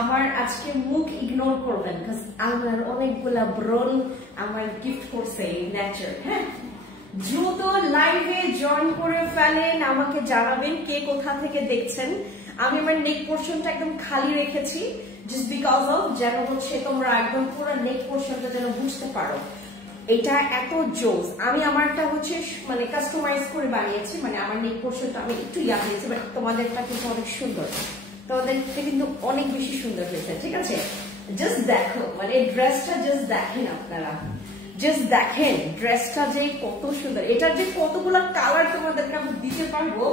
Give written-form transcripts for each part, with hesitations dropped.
আমার আজকে মুখ ইগনোর করবেন কারণ আমার অনেকগুলা ব্রণ আমার গিফট করছে নেচার। হ্যাঁ, দ্রুত লাইভে জয়েন করে ফেলেন, আমাকে জানাবেন কে কোথা থেকে দেখছেন। আমি আমার নেক পোর্শনটা একদম খালি রেখেছি জাস্ট বিকজ অফ যেন হচ্ছে তোমরা একদম পুরো নেক পোর্শনটা যেন বুঝতে পারো। এটা এত জোস, আমি আমারটা হচ্ছে মানে কাস্টমাইজ করে বানিয়েছি, মানে আমার নেক পোর্শনটা আমি একটু ইয়া দিয়েছি, বাট তোমাদেরটা কিন্তু অনেক সুন্দর, তোমাদেরটা কিন্তু অনেক বেশি সুন্দর হয়েছে। ঠিক আছে, জাস্ট দেখো, মানে ড্রেসটা জাস্ট দেখেন আপনারা, জাস্ট দেখেন ড্রেসটা যে কত সুন্দর। এটার যে কতগুলো কালার তোমাদেরকে আমি দিতে পারবো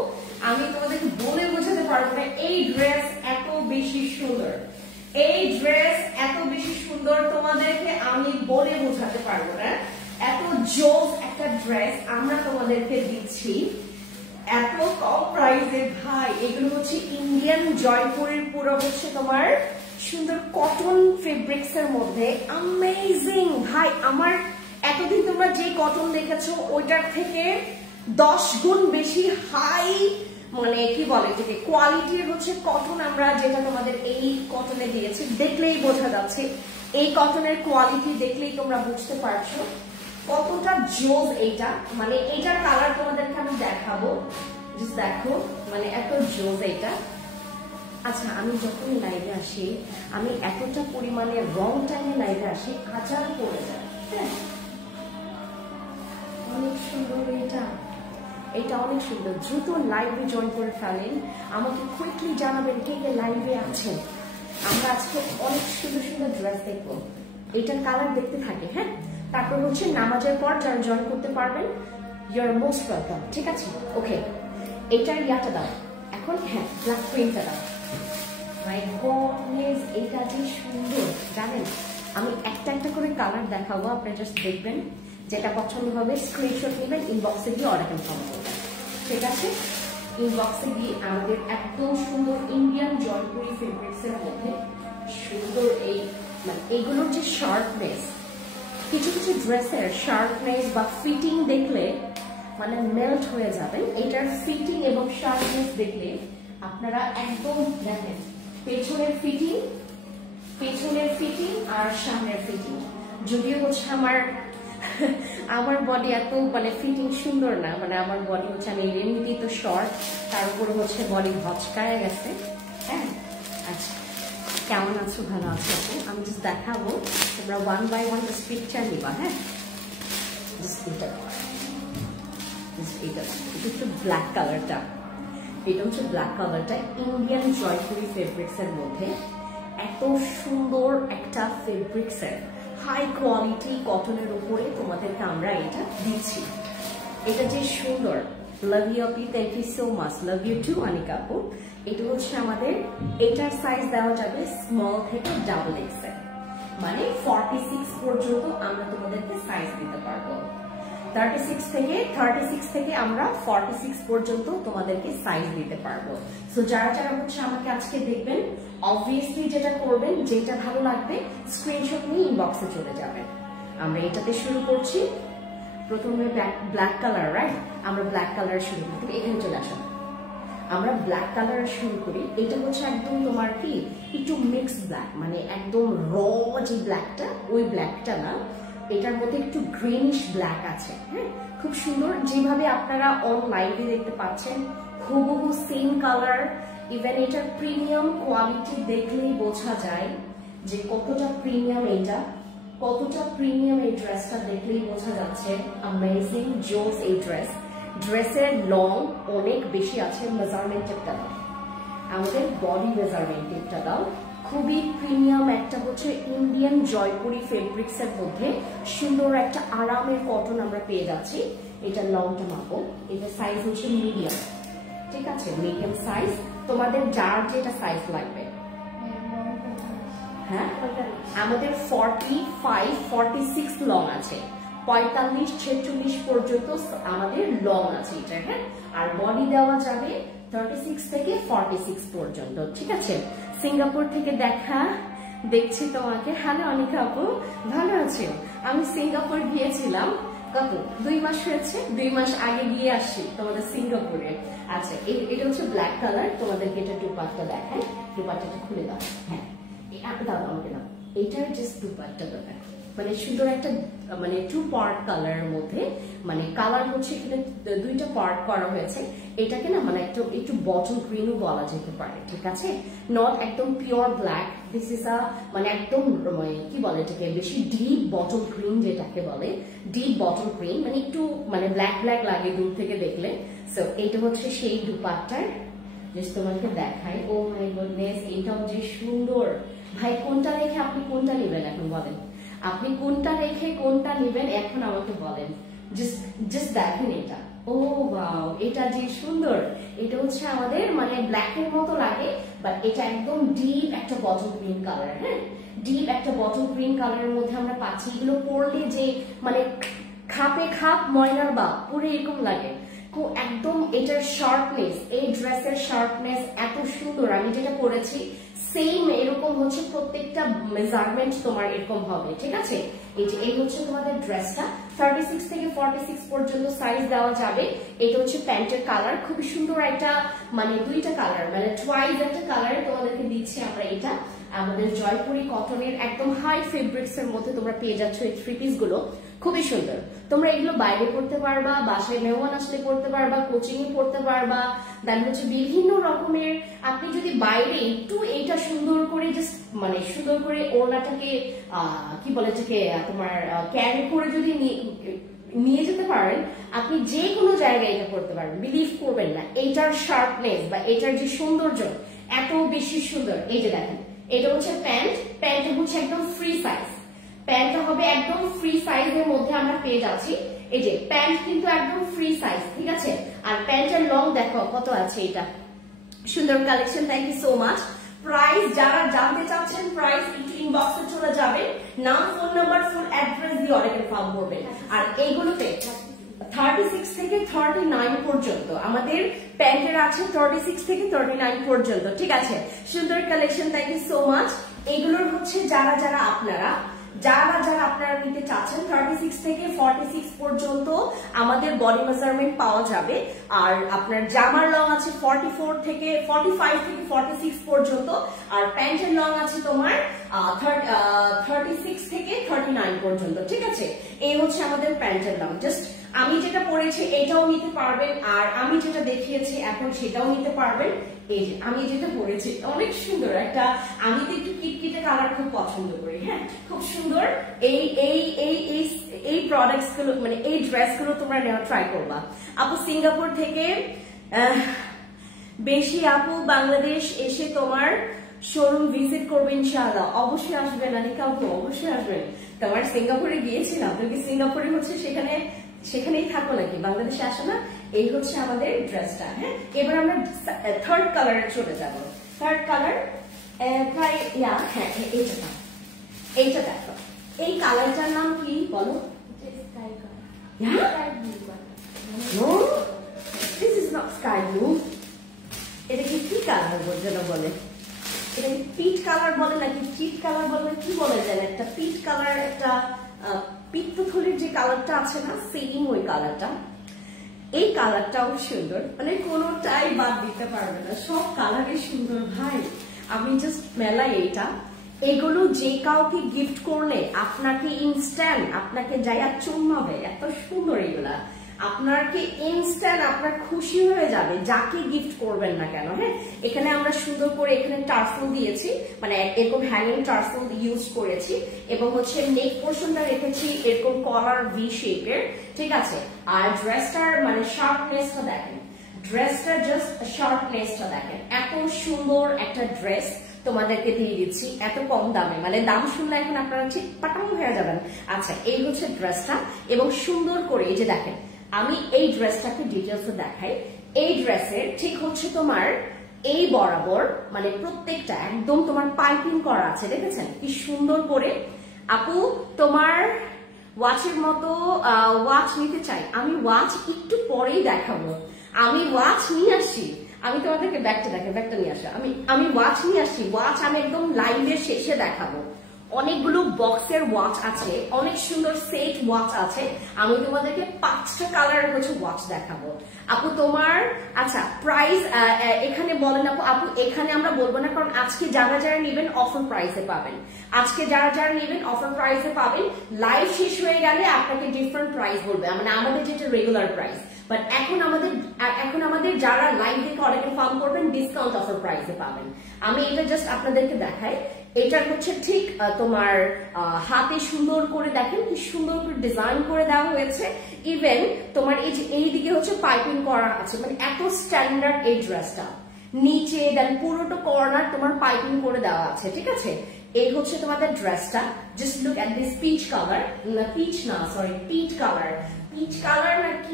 আমি তোমাদেরকে বলে বোঝাতে পারবো না। এই ড্রেস এত বেশি সুন্দর, এই ড্রেস এত বেশি সুন্দর তোমাদেরকে আমি বলে বোঝাতে পারবো না। এত জোস একটা ড্রেস আমরা তোমাদেরকে দিচ্ছি এত কম প্রাইসে। ভাই এগুলো হচ্ছে ইন্ডিয়ান জয়পুরের পুরো হচ্ছে তোমার সুন্দর কটন ফেব্রিক্স এর মধ্যে অ্যামেজিং। ভাই আমার এতদিন তোমরা যে কটন দেখেছো ওইটার থেকে 10 গুণ বেশি হাই, মানে কি বলে যেটা কোয়ালিটির হচ্ছে কটন আমরা যেটা তোমাদের এই কটনে দিয়েছি। দেখলেই বোঝা যাচ্ছে, এই কটনের কোয়ালিটি দেখলেই তোমরা বুঝতে পারছো কতটা জোস এইটা। মানে এইটার কালার তোমাদেরকে আমি দেখাবো, জাস্ট দেখো, মানে এত জোস এইটা। আচ্ছা, আমি যখন লাইভে আসি আমি এতটা পরিমাণে রং টাইমে লাইভে আসি আচার পড়ে যায়। হ্যাঁ, অনেক সুন্দর এটা, এটা অনেক সুন্দর। দ্রুত লাইভে জয়েন করে ফেলেন, আমাকে কুইকলি জানাবেন কে কে লাইভে আছেন। আমরা আজকে অনেক সুন্দর সুন্দর ড্রেস দেখবো, এটার কালার দেখতে থাকে। হ্যাঁ, তারপর হচ্ছে নামাজের পর যারা জয়েন করতে পারবেন ইউ আর মোস্ট ওয়েলকাম। ঠিক আছে, ওকে, এটার ইয়াটা দাও এখন। হ্যাঁ, ব্ল্যাক প্রিন্টটা দাও। মাই গডনেস, এটা যে সুন্দর জানেন। আমি একটা একটা করে কালার দেখাবো, আপনারা জাস্ট দেখবেন, যেটা পছন্দ হবে স্ক্রিনশট নেবেন, ইনবক্সে গিয়ে অর্ডার কনফার্ম করবেন। ঠিক আছে, ইনবক্সে গিয়ে আমাদের একদম সুন্দর ইন্ডিয়ান জয়পুরি ফেব্রিক্স এর মধ্যে সুন্দর এই মানে এগুলোর যে শার্পনেস, কিছু কিছু ড্রেসের শার্পনেস বা ফিটিং দেখলে মানে মেল্ট হয়ে যাবেন। এটার ফিটিং এবং শার্পনেস দেখলে আপনারা একদম দেখেন, পেছনের ফিটিং, পেছনের ফিটিং আর সামনের ফিটিং। যদিও হচ্ছে আমার বডি এত মানে ফিটিং সুন্দর না, মানে আমার বডি হচ্ছে আমি এমনিতেই তো শর্ট, তার উপরে হচ্ছে বডি ভচকায় গেছে। হ্যাঁ, আচ্ছা, কেমন আছো? ভালো আছো আপু? আমি জাস্ট দেখাবো, তোমরা one by one just picture নিবা। হ্যাঁ, এটা হচ্ছে ব্ল্যাক কালারটা, এটা হচ্ছে ব্ল্যাক কালারটা ইন্ডিয়ান জয়পুরি ফেব্রিক্স এর মধ্যে। এত সুন্দর একটা ফেব্রিক্স এর হাই কোয়ালিটি কটনের উপরে তোমাদেরকে আমরা এটা দিচ্ছি। এটা যে সুন্দর, লাভ ইউ আপি, thank you so much, love you too Anika আপু। এটা হচ্ছে আমাদের, এটার সাইজ দেওয়া যাবে স্মল থেকে ডাবল এক্সেল, মানে 46 পর্যন্ত আমরা তোমাদেরকে সাইজ দিতে পারবো। 36 থেকে আমরা 46 পর্যন্ত তোমাদেরকে সাইজ দিতে পারবো। সো যারা যারা হচ্ছে আমাকে আজকে দেখবেন, অবভিয়াসলি যেটা করবেন, যেটা ভালো লাগবে স্ক্রিনশট নিয়ে ইনবক্সে চলে যাবেন। আমরা এটাতে শুরু করছি, প্রথমে ব্ল্যাক কালার, রাইট? আমরা ব্ল্যাক কালার শুরু করি, তুমি এখানে চলে আসো, আমরা ব্ল্যাক কালার শুরু করি। এটা হচ্ছে একদম তোমার কি একটু মিক্স ব্ল্যাক, মানে একদম র যে ব্ল্যাকটা ওই ব্ল্যাকটা না, এটার মধ্যে একটু গ্রিনিশ ব্ল্যাক আছে। হ্যাঁ, খুব সুন্দর, যেভাবে আপনারা অনলাইনে দেখতে পাচ্ছেন হুবহু সেম কালার। ইভেন এটার প্রিমিয়াম কোয়ালিটি দেখলেই বোঝা যায় যে কতটা প্রিমিয়াম এটা, কতটা প্রিমিয়াম এই ড্রেসটা দেখলেই বোঝা যাচ্ছে। অ্যামেজিং জোস এই ড্রেস। ড্রেসের লং অনেক বেশি আছে। মেজারমেন্ট টেপটা দাও, আমাদের বডি মেজারমেন্ট টেপটা দাও। খুবই প্রিমিয়াম একটা হচ্ছে ইন্ডিয়ান জয়পুরি ফেব্রিক্স এর মধ্যে সুন্দর একটা আরামের কটন আমরা পেয়ে যাচ্ছি। এটা লংটা মাপো, এটা সাইজ হচ্ছে মিডিয়াম। ঠিক আছে, মিডিয়াম সাইজ, তোমাদের যার যেটা সাইজ লাগবে। হ্যাঁ, আমাদের 45, 46 লং আছে, 45, 46 পর্যন্ত আমাদের লং আছে এটা। হ্যাঁ, আর বডি দেওয়া যাবে 36 থেকে 46 পর্যন্ত। ঠিক আছে, সিঙ্গাপুর থেকে দেখছি তোমাকে। হ্যালো অনিকা আপু, ভালো আছো? আমি সিঙ্গাপুর গিয়েছিলাম, কত 2 মাস হয়েছে, 2 মাস আগে গিয়ে আসছি তোমাদের সিঙ্গাপুরে। আচ্ছা, এটা হচ্ছে ব্ল্যাক কালার, তোমাদেরকে এটা দুপাট্টা দেখায়, দুপাট্টাটা খুলে দাও। হ্যাঁ, দাও আমাকে দাও, এটার জাস্ট দুপাট্টাটা দেখো, মানে সুন্দর একটা মানে 2 পার্ট কালারের মধ্যে, মানে কালার হচ্ছে এখানে 2টা পার্ট করা হয়েছে। এটাকে না মানে একটু বটল গ্রিনও বলা যেতে পারে, ঠিক আছে, নট একদম pure black, this is a মানে একদম কি বলে এটাকে, বেশি ডিপ বটল গ্রিন যেটাকে বলে, ডিপ বটল গ্রিন, মানে একটু মানে ব্ল্যাক ব্ল্যাক লাগে দূর থেকে দেখলে। সো এইটা হচ্ছে সেই দুপাট্টার, জাস্ট তোমাকে দেখাই। ও মাই গডনেস, এটাও যে সুন্দর। ভাই কোনটা রেখে আপনি কোনটা নেবেন এখন বলেন, আপনি কোনটা রেখে কোনটা নেবেন এখন আমাকে বলেন, জাস্ট দেখেন এটা। ও ওয়াও, এটা যে সুন্দর। এটা হচ্ছে আমাদের মানে ব্ল্যাক এর মতো লাগে, বাট এটা একদম ডিপ একটা বটল গ্রিন কালার। হ্যাঁ, ডিপ একটা বটল গ্রিন কালারের মধ্যে আমরা পাচ্ছি। এগুলো পরলে যে মানে খাপে খাপ ময়নার বা পুরো এরকম লাগে একদম। এটার শার্পনেস, এই ড্রেসের শার্পনেস এত সুন্দর। আমি যেটা পরেছি সেম এরকম হচ্ছে, প্রত্যেকটা মেজারমেন্ট তোমার এরকম হবে, ঠিক আছে। এই হচ্ছে তোমাদের ড্রেসটা, 36 থেকে 46 পর্যন্ত সাইজ দেওয়া যাবে। এটা হচ্ছে প্যান্টের কালার, খুবই সুন্দর একটা মানে 2টা কালার, মানে টুয়াইস একটা কালার তোমাদেরকে দিচ্ছি আমরা। এটা আমাদের জয়পুরি কটনের একদম হাই ফেব্রিক্স এর মধ্যে তোমরা পেয়ে যাচ্ছ এই 3 পিস গুলো, খুবই সুন্দর। তোমরা এগুলো বাইরে পড়তে পারবা, বাসায় মেহমান আসলে পড়তে পারবা, কোচিং এ পড়তে পারবা, দেন হচ্ছে বিভিন্ন রকমের। আপনি যদি বাইরে একটু এইটা সুন্দর করে জাস্ট মানে সুন্দর করে ওড়নাটাকে কি বলে এটাকে তোমার ক্যারি করে যদি নিয়ে যেতে পারেন, আপনি যে কোনো জায়গায় এটা করতে পারবেন। বিলিভ করবেন না, এটার শার্পনেস বা এটার যে সৌন্দর্য এত বেশি সুন্দর। এই যে দেখেন, এটা হচ্ছে প্যান্ট হচ্ছে একদম ফ্রি সাইজ, প্যান্টটা হবে একদম ফ্রি সাইজের মধ্যে আমরা পেয়ে যাচ্ছি। এই যে প্যান্ট কিন্তু একদম ফ্রি সাইজ, ঠিক আছে। আর প্যান্টের লং দেখো কত আছে, এটা সুন্দর collection. Thank you so much. Price যারা জানতে চাচ্ছেন, প্রাইস একটু ইনবক্সে চলে যাবেন, নাম, ফোন নাম্বার, ফুল অ্যাড্রেস দিয়ে অর্ডার কনফার্ম করবেন। আর এইগুলোতে 36 থেকে 39 পর্যন্ত আমাদের প্যান্টের আছে, 36 থেকে 39 পর্যন্ত, ঠিক আছে। সুন্দর collection, thank you so much. এগুলোর হচ্ছে যারা আপনারা নিতে চাচ্ছেন, 36 থেকে 46 পর্যন্ত আমাদের বডি মেজারমেন্ট পাওয়া যাবে। আর আপনার জামার লং আছে 45 থেকে 46 পর্যন্ত, আর প্যান্টের লং আছে তোমার 36 থেকে 39 পর্যন্ত, ঠিক আছে। এই হচ্ছে আমাদের প্যান্টের লং। জাস্ট আমি যেটা পরেছি এটাও নিতে পারবেন, আর আমি যেটা দেখিয়েছি এখন সেটাও নিতে পারবেন। এই যে আমি যেটা পরেছি অনেক সুন্দর একটা, আমি তো একটু কিটকিটে কালার খুব পছন্দ করি। হ্যাঁ, খুব সুন্দর। এই প্রোডাক্টস গুলো মানে এই ড্রেস গুলো তোমরা নেওয়া ট্রাই করবা। আপু সিঙ্গাপুর থেকে বেশি আপু বাংলাদেশ এসে তোমার শোরুম ভিজিট করবে ইনশাআল্লাহ। অবশ্যই আসবেন আনিকা আপু, অবশ্যই আসবেন। তোমার সিঙ্গাপুরে গিয়েছিলাম, তুমি সিঙ্গাপুরে হচ্ছে সেখানেই থাকো নাকি, বাংলাদেশে আসো না? এই হচ্ছে আমাদের ড্রেসটা। হ্যাঁ, এবার আমরা থার্ড কালারে চলে যাব। থার্ড কালার প্রায় হ্যাঁ, এইটা দেখো, এই কালারটার নাম কি বলো? This is not sky blue. এটাকে কি কালার যেন বলে, এটাকে পিট কালার বলে নাকি চিট কালার বলে, কি বলে জানেন, একটা পিট কালার, একটা পিত্তথলির যে কালারটা আছে না, সেম ওই কালারটা। এই কালারটাও সুন্দর, মানে কোনোটাই বাদ দিতে পারবে না, সব কালারই সুন্দর ভাই। আমি জাস্ট মেলায় এইটা, এগুলো যে কাউকে গিফট করলে আপনাকে ইনস্ট্যান্ট আপনাকে যাইয়া চুম্মাবে, এত সুন্দর এগুলা। আপনাকে ইনস্ট্যান্ট আপনার খুশি হয়ে যাবে যাকে গিফট করবেন না কেন। হ্যাঁ, এখানে আমরা সুন্দর করে এখানে টার্সেল দিয়েছি, মানে এরকম হ্যাঙ্গিং টার্সেল ইউজ করেছি, এবং হচ্ছে নেক পোর্শনটা রেখেছি এরকম কলার ভি শেপের, ঠিক আছে। আর ড্রেসটার মানে শার্পনেসটা দেখেন, ড্রেসটার জাস্ট শার্পনেসটা দেখেন, এত সুন্দর একটা ড্রেস তোমাদেরকে দিয়ে দিচ্ছি এত কম দামে, মানে দাম শুনলে এখন আপনারা ঠিক পাটাম হয়ে যাবেন। আচ্ছা, এই হচ্ছে ড্রেসটা, এবং সুন্দর করে এই যে দেখেন, আমি এই ড্রেসটাকে ডিটেলসে দেখাই। এই ড্রেসের ঠিক হচ্ছে তোমার এই বরাবর মানে প্রত্যেকটা একদম তোমার পাইপিং করা আছে, দেখেছেন কি সুন্দর করে। আপু তোমার ওয়াচের মতো ওয়াচ নিতে চাই, আমি ওয়াচ একটু পরেই দেখাবো, আমি ওয়াচ নিয়ে আসি, আমি তোমাদেরকে ব্যাগটা নিয়ে আসি, আমি ওয়াচ নিয়ে আসি, ওয়াচ আমি একদম লাইভের শেষে দেখাবো। অনেকগুলো বক্সের ওয়াচ আছে, অনেক সুন্দর সেট ওয়াচ আছে। আমি তোমাদেরকে 5টা কালার হচ্ছে ওয়াচ দেখাবো। আপু তোমার আচ্ছা প্রাইস এখানে বলেন আপু। আপু এখানে আমরা বলবো না, কারণ আজকে যারা যারা নেবেন অফার প্রাইসে পাবেন। আজকে যারা যারা নেবেন অফার প্রাইসে পাবেন। লাইভ শেষ হয়ে গেলে আপনাকে ডিফারেন্ট প্রাইস বলবে, মানে আমাদের যেটা রেগুলার প্রাইস। বাট এখন আমাদের যারা লাইভ থেকে অর্ডার কনফার্ম করবেন ডিসকাউন্ট অফার প্রাইসে পাবেন। আমি এটা জাস্ট আপনাদেরকে দেখাই। এটা হচ্ছে ঠিক তোমার হাতে সুন্দর করে দেখেন কি সুন্দর করে ডিজাইন করে দেওয়া হয়েছে। ইভেন তোমার এই যে এইদিকে হচ্ছে পাইপিং করা আছে, মানে এত স্ট্যান্ডার্ড এই ড্রেসটা। নিচে দেন পুরোটা কর্নার তোমার পাইপিং করে দেওয়া আছে, ঠিক আছে। এই হচ্ছে তোমাদের ড্রেসটা। Just look at this peach colour, না পিচ না sorry peach colour, peach colour না কি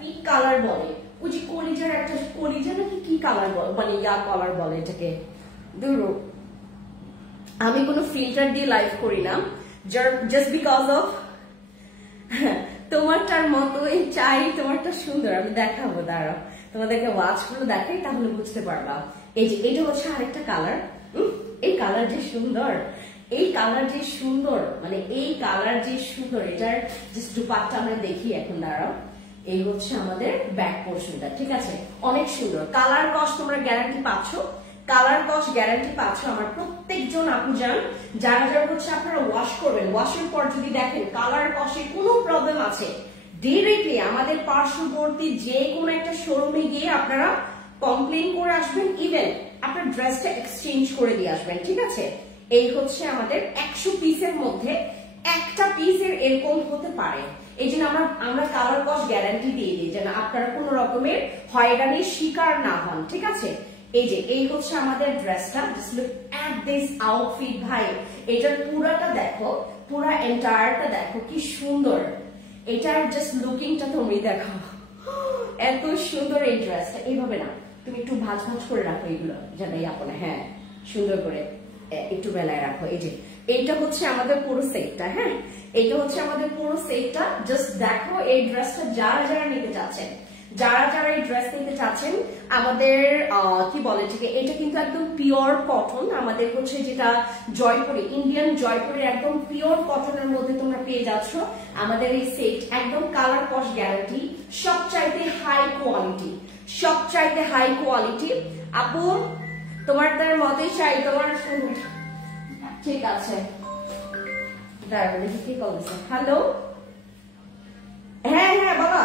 পিচ কালার বলে, ওই যে কলিজার একটা কলিজা নাকি কি কালার বলে, মানে ইয়া কালার বলে এটাকে। দূর আমি কোনো ফিল্টার দিয়ে লাইভ করি না, জাস্ট বিকজ অফ তোমারটার মতোই চাই, তোমারটা সুন্দর। আমি দেখাবো, দাঁড়াও তোমাদেরকে ওয়াচ গুলো দেখাই, তাহলে বুঝতে পারবা। এই যে এটা হচ্ছে আরেকটা কালার। এই কালার যে সুন্দর, এই কালার যে সুন্দর, মানে এই কালার যে সুন্দর। এটার জাস্ট দুপাট্টা আমরা দেখি এখন, দাঁড়াও। এই হচ্ছে আমাদের ব্যাক পোর্শনটা, ঠিক আছে। অনেক সুন্দর কালার কস্ট তোমরা গ্যারান্টি পাচ্ছ, কালার কস্ট গ্যারান্টি পাচ্ছ। আমার প্রত্যেকজন আপু যান যারা যারা হচ্ছে আপনারা ওয়াশ করবেন, ওয়াশের পর যদি দেখেন কালার কস্টে কোনো প্রবলেম আছে, ডিরেক্টলি আমাদের পার্শ্ববর্তী যে কোনো একটা শোরুমে গিয়ে আপনারা কমপ্লেন করে আসবেন। ইভেন আপনার ড্রেসটা এক্সচেঞ্জ করে দিয়ে আসবেন, ঠিক আছে। এই হচ্ছে আমাদের 100 পিসের মধ্যে একটা পিসের এরকম হতে পারে। এই জন্য আমরা কালার কস্ট গ্যারান্টি দিয়ে দিই, যেন আপনারা কোন রকমের হয়রানির শিকার না হন, ঠিক আছে। এই যে এই হচ্ছে আমাদের ড্রেসটা। Just look at this outfit ভাই, এটার পুরাটা দেখো, পুরা এন্টায়ারটা দেখো কি সুন্দর। এটার জাস্ট লুকিংটা তুমি দেখো, এত সুন্দর এই ড্রেসটা। এইভাবে না, তুমি একটু ভাঁজ ভাঁজ করে রাখো এগুলো, যেন আপনা হ্যাঁ সুন্দর করে একটু বেলায় রাখো। এই যে এইটা হচ্ছে আমাদের পুরো সেটটা, হ্যাঁ এইটা হচ্ছে আমাদের পুরো সেটটা। জাস্ট দেখো এই ড্রেসটা যারা যারা নিতে চাচ্ছেন, যারা যারা এই ড্রেস নিতে চাচ্ছেন, আমাদের কি বলে ঠিক, এটা কিন্তু একদম পিওর কটন। আমাদের হচ্ছে যেটা জয়পুরি, ইন্ডিয়ান জয়পুরের একদম পিওর কটনের মধ্যে তোমরা পেয়ে যাচ্ছ আমাদের এই সেট। একদম কালার কস্ট গ্যারান্টি, সবচাইতে হাই কোয়ালিটি, সবচাইতে হাই কোয়ালিটি। আপু তোমার তার মতেই চাই, তোমার ঠিক আছে। দাঁড়াও দেখি কি বলছে। হ্যালো, হ্যাঁ হ্যাঁ বাবা,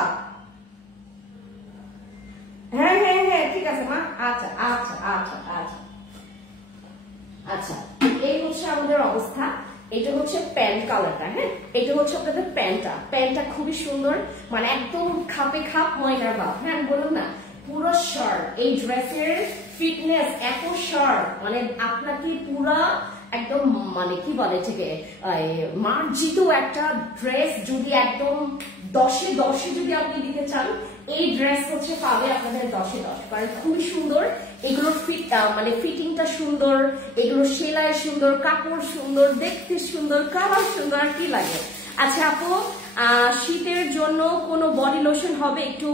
হ্যাঁ হ্যাঁ হ্যাঁ ঠিক আছে মা, আচ্ছা আচ্ছা আচ্ছা আচ্ছা আচ্ছা। এই হচ্ছে আমাদের অবস্থা। এটা হচ্ছে প্যান্ট কালারটা, হ্যাঁ এটা হচ্ছে আপনাদের প্যান্টটা খুবই সুন্দর, মানে একদম খাপে খাপ ময়নার ভাব। হ্যাঁ আমি বললাম না, পুরো শার্ট, এই ড্রেসের ফিটনেস এত শার্ট, মানে আপনাকে পুরা একদম মানে কি বলে থেকে মার্জিত একটা ড্রেস যদি একদম 10-এ 10 যদি আপনি দিতে চান, এই ড্রেস হচ্ছে পাবে আপনাদের 10-এ 10, কারণ খুবই সুন্দর। এগুলোর মানে ফিটিংটা সুন্দর, এগুলো সেলাই সুন্দর, কাপড় সুন্দর, দেখতে সুন্দর, কালার সুন্দর, আর কি লাগে। আচ্ছা আপু শীতের জন্য কোনো বডি লোশন হবে একটু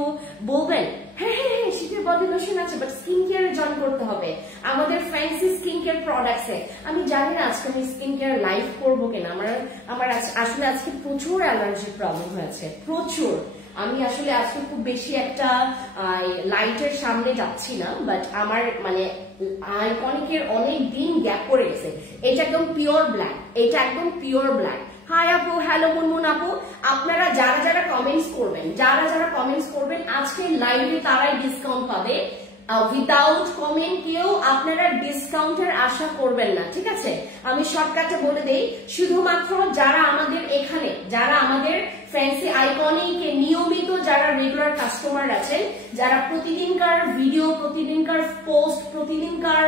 বলবেন? হ্যাঁ হ্যাঁ হ্যাঁ শীতের বডি লোশন আছে, বাট স্কিন কেয়ারে জয়েন করতে হবে আমাদের ফ্যান্সি স্কিন কেয়ার প্রোডাক্টসে। আমি জানি না আজকে আমি স্কিন কেয়ার লাইভ করবো কিনা, আমার আসলে আজকে প্রচুর অ্যালার্জির প্রবলেম হয়েছে, প্রচুর। আমি আসলে আজকে খুব বেশি একটা লাইটের সামনে যাচ্ছি না, বাট আমার মানে আইকনিকের অনেক দিন গ্যাপ পড়ে গেছে। এটা একদম পিওর ব্ল্যাক, এটা একদম পিওর ব্ল্যাক। হাই আপু, হ্যালো মুনমুন আপু, আপনারা যারা যারা কমেন্টস করবেন আজকে লাইভে তারাই ডিসকাউন্ট পাবে। উইদাউট কমেন্ট কেউ আপনারা ডিসকাউন্টের আশা করবেন না, ঠিক আছে। আমি শর্টকাটে বলে দেই, শুধুমাত্র যারা আমাদের এখানে, যারা আমাদের ফ্যান্সি আইকনিকে নিয়মিত যারা রেগুলার কাস্টমার আছেন, যারা প্রতিদিনকার ভিডিও, প্রতিদিনকার পোস্ট, প্রতিদিনকার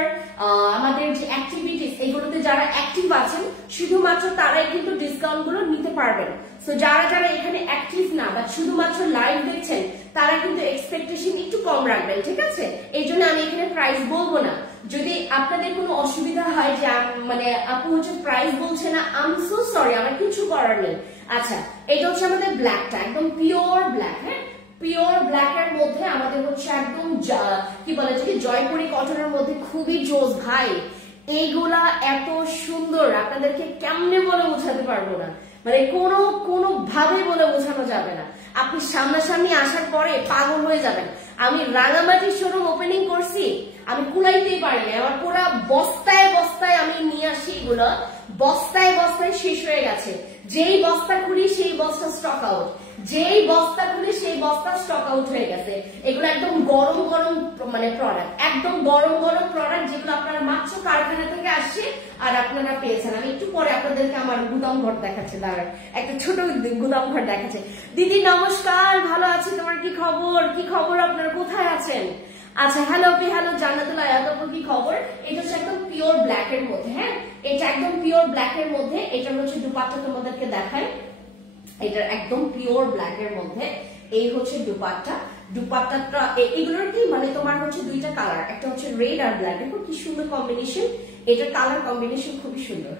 আমাদের যে অ্যাক্টিভিটিস এগুলোতে যারা অ্যাক্টিভ আছেন, শুধুমাত্র তারাই কিন্তু ডিসকাউন্ট গুলো নিতে পারবেন। সো যারা যারা এখানে অ্যাক্টিভ না বা শুধুমাত্র লাইভ দেখছেন, তারা কিন্তু এক্সপেকটেশন একটু কম রাখবেন, ঠিক আছে। এই জন্য আমি এখানে প্রাইস বলবো না। যদি আপনাদের কোনো অসুবিধা হয় যে মানে আপু হচ্ছে প্রাইস বলছে না, আই এম সো সরি, আমার কিছু করার নেই। আচ্ছা এটা হচ্ছে আমাদের ব্ল্যাকটা, একদম পিওর ব্ল্যাক, হ্যাঁ পিওর ব্ল্যাক এর মধ্যে আমাদের হচ্ছে একদম কি বলে যে জয়পুরি কটনের মধ্যে খুবই জোস ভাই। এইগুলা এত সুন্দর, আপনাদেরকে কেমনে বলে বোঝাতে পারবো না, মানে কোনো ভাবে বলে বোঝানো যাবে না। আপনি সামনাসামনি আসার পরে পাগল হয়ে যাবেন। আমি রাঙামাটি শোরুম ওপেনিং করছি, আমি কুলাইতেই পারি না, আমার পুরা বস্তায় বস্তায় আমি নিয়ে আসি, এগুলো বস্তায় বস্তায় শেষ হয়ে গেছে। যেই বস্তা খুলি সেই বস্তা স্টক আউট, যেই বস্তা খুলি সেই বস্তা স্টক আউট হয়ে গেছে। এগুলো একদম গরম গরম মানে প্রোডাক্ট, একদম গরম গরম প্রোডাক্ট, যেগুলো আপনারা মাত্র কারখানা থেকে আসছে আর আপনারা পেয়েছেন। আমি একটু পরে আপনাদেরকে আমার গুদাম ঘর দেখাচ্ছে, দাঁড়ান একটা ছোট গুদাম ঘর দেখাচ্ছে। দিদি নমস্কার, ভালো আছি, তোমার কি খবর? কি খবর আপনার, কোথায় আছেন? আচ্ছা হ্যালো হ্যালো জান্নাতুল্লাহ, আপনার কি খবর? এটা হচ্ছে একদম পিওর ব্ল্যাক এর মধ্যে, হ্যাঁ এটা একদম পিওর ব্ল্যাক এর মধ্যে। এটা হচ্ছে দুপাট্টা তোমাদেরকে দেখাই, এটা একদম পিওর ব্ল্যাক এর মধ্যে। এই হচ্ছে দুপাট্টা, দুপাট্টাটা এগুলোর কি মানে তোমার হচ্ছে দুইটা কালার, একটা হচ্ছে রেড আর ব্ল্যাক। দেখো কি সুন্দর কম্বিনেশন, এটার কালার কম্বিনেশন খুবই সুন্দর।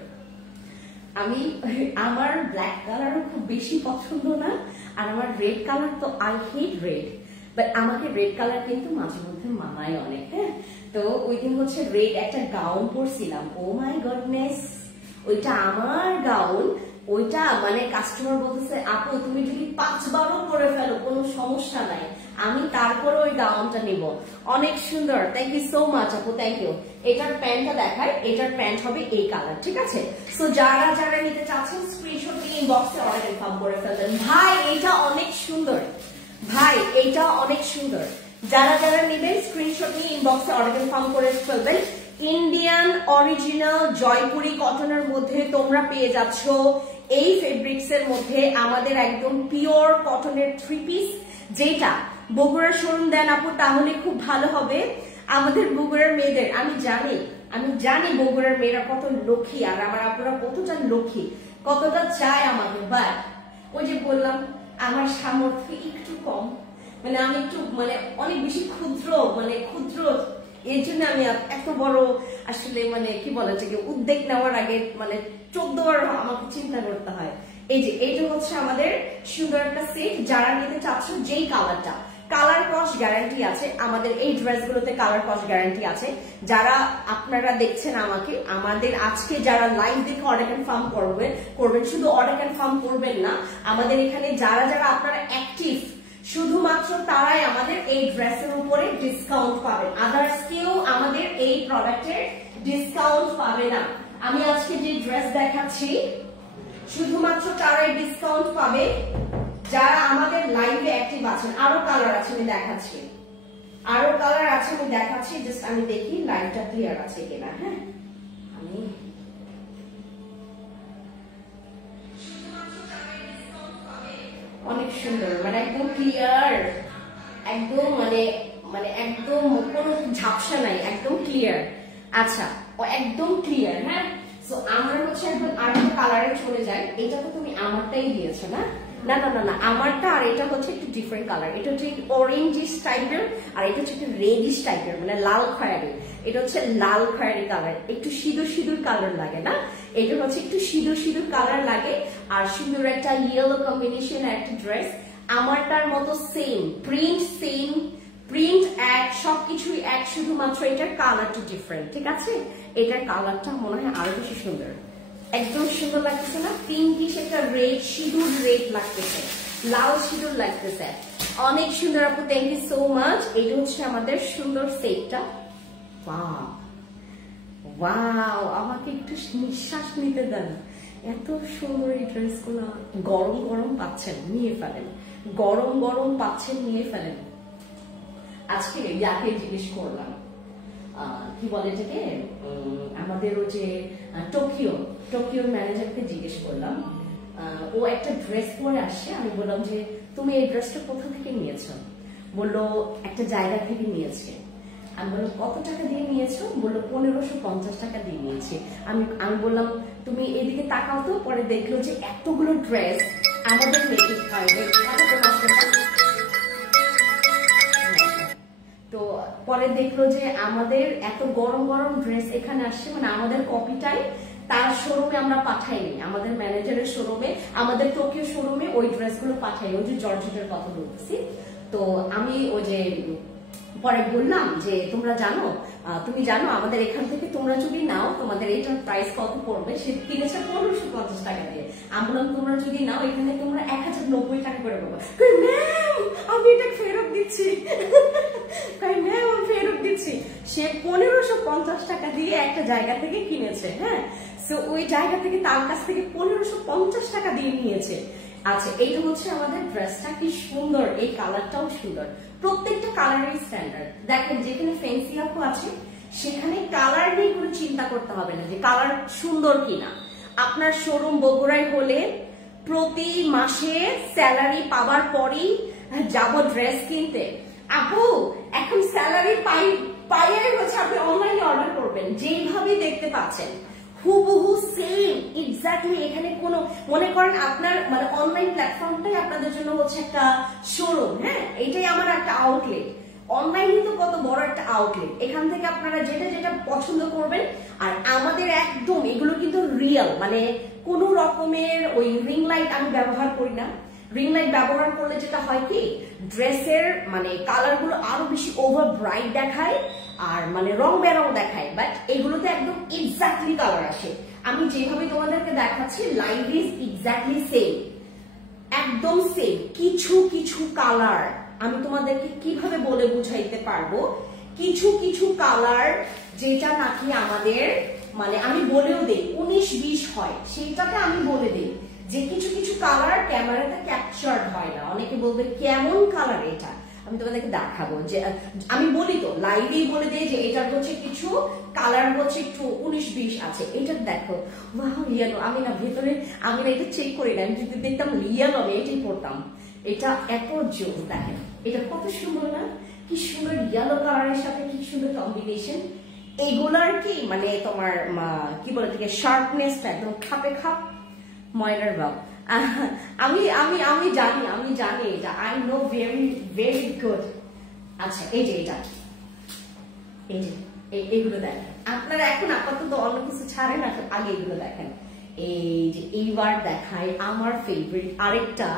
আমি আমার ব্ল্যাক কালারও খুব বেশি পছন্দ না, আর আমার রেড কালার তো আই হেট রেড, বাট আমাকে রেড কালার কিন্তু মাঝে মধ্যে মানায় অনেক। হ্যাঁ তো ওই দিন হচ্ছে রেড একটা গাউন পরছিলাম, ও মাই গডনেস, ওইটা আমার গাউন, ওইটা মানে কাস্টমার বলতেছে আপু তুমি যদি 5 বারও পরে ফেলো কোনো সমস্যা নাই, আমি তারপরে ওই গাউনটা নিব। অনেক সুন্দর, থ্যাংক ইউ সো মাচ আপু, থ্যাংক ইউ। এটার প্যান্টটা দেখায়, এটার প্যান্ট হবে এই কালার, ঠিক আছে? সো যারা যারা নিতে চাচ্ছেন স্ক্রিনশট নিয়ে ইনবক্সে অর্ডার কনফার্ম করে ফেলবেন। ভাই এটা অনেক সুন্দর, ভাই এটা অনেক সুন্দর, যারা যারা নেবেন স্ক্রিনশট নিয়ে ইনবক্সে অর্ডার কনফার্ম করে ফেলবেন। ইন্ডিয়ান অরিজিনাল জয়পুরি কটনের মধ্যে তোমরা পেয়ে যাচ্ছ এই ফেব্রিক্স এর মধ্যে আমাদের একদম পিওর কটনের 3 পিস, যেটা বগুড়ার শোরুম দেন আপু তাহলে খুব ভালো হবে। আমাদের বগুড়ার মেয়েদের আমি জানি বগুড়ার মেয়েরা কত লক্ষ্মী, আর আমার আপুরা কতটা লক্ষ্মী, কতটা চায় আমাদের, বাট ওই যে বললাম আমার সামর্থ্য একটু কম, মানে আমি একটু মানে অনেক বেশি ক্ষুদ্র, এর জন্য আমি এত বড় আসলে মানে কি বলা যায় উদ্যোগ নেওয়ার আগে মানে 14 বার আমাকে চিন্তা করতে হয়। এই যে এইটা হচ্ছে আমাদের সুন্দর একটা সেট, যারা নিতে চাচ্ছ যেই কালারটা, কালার ক্রস গ্যারান্টি আছে আমাদের এই ড্রেসগুলোতে, কালার ক্রস গ্যারান্টি আছে। যারা আপনারা দেখছেন আমাকে, আমাদের আজকে যারা লাইভ দেখে অর্ডার কনফার্ম করবেন, শুধু অর্ডার কনফার্ম করবেন না, আমাদের এখানে যারা যারা আপনারা অ্যাক্টিভ শুধুমাত্র তারাই আমাদের এই ড্রেসের উপরে ডিসকাউন্ট পাবেন, আদার্স কেউ আমাদের এই প্রোডাক্টের ডিসকাউন্ট পাবে না। আমি আজকে যে ড্রেস দেখাচ্ছি শুধুমাত্র তারাই ডিসকাউন্ট পাবে যারা আমাদের লাইভে অ্যাক্টিভ আছেন। আরো কালার আছে আমি দেখাচ্ছি, জাস্ট আমি দেখি লাইভটা ক্লিয়ার আছে কিনা। হ্যাঁ আমি অনেক সুন্দর, মানে একদম ক্লিয়ার, একদম মানে একদম কোনো ঝাপসা নাই, একদম ক্লিয়ার। আচ্ছা ও একদম ক্লিয়ার। হ্যাঁ সো আমরা হচ্ছে একদম আরেকটা কালারে চলে যাই। এটা তো তুমি আমারটাই দিয়েছো না? না না না না, আমারটা আর এটা হচ্ছে একটু ডিফারেন্ট কালার, এটা হচ্ছে অরেঞ্জিশ টাইপের, আর এটা হচ্ছে একটু রেডিশ টাইপের, মানে লাল খয়েরি। এটা হচ্ছে লাল খয়েরি কালার, একটু সিঁদুর সিঁদুর কালার লাগে না, এটা হচ্ছে একটু সিঁদুর সিঁদুর কালার লাগে, আর সুন্দর একটা ইয়েলো কম্বিনেশন একটা ড্রেস। আমারটার মতো সেম প্রিন্ট এক, সবকিছুই এক, শুধুমাত্র এটার কালারটা ডিফারেন্ট, ঠিক আছে? এটার কালারটা মনে হয় আরো বেশি সুন্দর, একদম সুন্দর লাগতেছে না? পিঙ্কিশ একটা রেড, সিঁদুর রেড লাগতেছে, লাল সিঁদুর লাগতেছে, অনেক সুন্দর আপু, থ্যাংক ইউ সো মাচ। এটা হচ্ছে আমাদের সুন্দর সেটটা। ওয়াও, আমাকে একটু নিঃশ্বাস নিতে দেন, এত সুন্দর এই ড্রেসগুলো। গরম গরম পাচ্ছেন নিয়ে ফেলেন, গরম গরম পাচ্ছেন নিয়ে ফেলেন। আজকে ইয়াকে জিজ্ঞেস করলাম, কি বলে এটাকে, আমাদের ওই যে টোকিওর ম্যানেজারকে জিজ্ঞেস করলাম, ও একটা ড্রেস পরে আসছে, আমি বললাম যে তুমি এই ড্রেসটা কোথা থেকে নিয়েছো? বললো একটা জায়গা থেকে নিয়েছে। আমি বললাম কত টাকা দিয়ে নিয়েছো? বললো 1550 টাকা দিয়ে নিয়েছি। আমি বললাম তুমি এদিকে তাকাও তো। পরে দেখলো যে এতগুলো ড্রেস আমাদের মেকিং হয়, তো পরে দেখলো যে আমাদের এত গরম গরম ড্রেস এখানে আসছে, মানে আমাদের কপিটাই তার শোরুমে আমরা পাঠাইনি, আমাদের ম্যানেজারের শোরুমে, আমাদের টোকিও শোরুমে ওই ড্রেসগুলো পাঠাই, ওই যে জর্জেটের কথা বলতেছি। তো আমি ওই যে পরে বললাম যে তোমরা জানো তুমি জানো আমাদের এখান থেকে তোমরা যদি নাও তোমাদের এটার প্রাইস কত পড়বে? সে কিনেছে 1550 টাকা দিয়ে। আমি বললাম তোমরা যদি নাও এখানে তোমরা 1090 টাকা করে পাবো। ম্যাম আমি এটা ফেরত দিচ্ছি, ম্যাম আমি ফেরত দিচ্ছি। সে 1550 টাকা দিয়ে একটা জায়গা থেকে কিনেছে। হ্যাঁ, সো ওই জায়গা থেকে তার কাছ থেকে 1550 টাকা দিয়ে নিয়েছে। আচ্ছা, এইটা হচ্ছে আমাদের ড্রেসটা, কি সুন্দর, এই কালারটাও সুন্দর, প্রত্যেকটা কালারের স্ট্যান্ডার্ড। দেখেন যেখানে ফ্যান্সি আপু আছে সেখানে কালার নিয়ে কোনো চিন্তা করতে হবে না যে কালার সুন্দর কিনা। আপনার শোরুম বগুড়ায় হলে প্রতি মাসে স্যালারি পাওয়ার পরেই যাব ড্রেস কিনতে। আপু এখন স্যালারি পাইয়ে হচ্ছে আপনি অনলাইনে অর্ডার করবেন, যেইভাবে দেখতে পাচ্ছেন হুবহু সেম এক্স্যাক্টলি। এখানে কোনো মনে করেন আপনার মানে অনলাইন প্ল্যাটফর্মটাই আপনাদের জন্য হচ্ছে একটা শোরুম। হ্যাঁ, এটাই আমার একটা আউটলেট। অনলাইন তো কত বড় একটা আউটলেট, এখান থেকে আপনারা যেটা যেটা পছন্দ করবেন। আর আমাদের একদম এগুলো কিন্তু রিয়েল, মানে কোনো রকমের ওই রিং লাইট আমি ব্যবহার করি না। রিং লাইট ব্যবহার করলে যেটা হয় কি, ড্রেসের মানে কালার গুলো আরো বেশি ওভার ব্রাইট দেখায় আর মানে রং বেরং দেখায়, বাট এগুলোতে একদম এক্স্যাক্টলি কালার আসে। আমি যেভাবে তোমাদেরকে দেখাচ্ছি লাইভ ইজ এক্স্যাক্টলি সেম, একদম সেম। কিছু কিছু কালার আমি তোমাদেরকে কিভাবে বলে বুঝাইতে পারবো, কিছু কিছু কালার যেটা নাকি আমাদের মানে আমি বলেও দেই 19-20 হয়, সেইটাতে আমি বলে দিই যে কিছু কিছু কালার ক্যামেরাতে ক্যাপচার হয় না। অনেকে বলবে কেমন কালার এটা, আমি তোমাদেরকে দেখাবো। যে আমি বলি তো লাইভেই বলে দিই যে এটার হচ্ছে কিছু কালার হচ্ছে একটু 19-20 আছে। এটা দেখো ওয়াও ইয়েলো, আমি না ভেতরে আমি না এটা চেক করি না, আমি যদি দেখতাম ইয়েলো আমি এটাই পড়তাম। এটা এত জোর, দেখেন এটা কত সুন্দর না, কি সুন্দর ইয়েলো কালারের সাথে কি সুন্দর কম্বিনেশন। এগুলার কি মানে তোমার কি বলে থেকে শার্পনেসটা একদম খাপে খাপ। ময়রার বাপ আমি আমি আমি জানি আমি জানি এটা, I know very very good. আচ্ছা এই যে এটা, এই যে এইগুলো দেখেন আপনারা এখন আপাতত অন্য কিছু ছাড়েন, আগে এগুলো দেখেন। এই যে এইবার দেখায় আমার ফেভারিট আরেকটা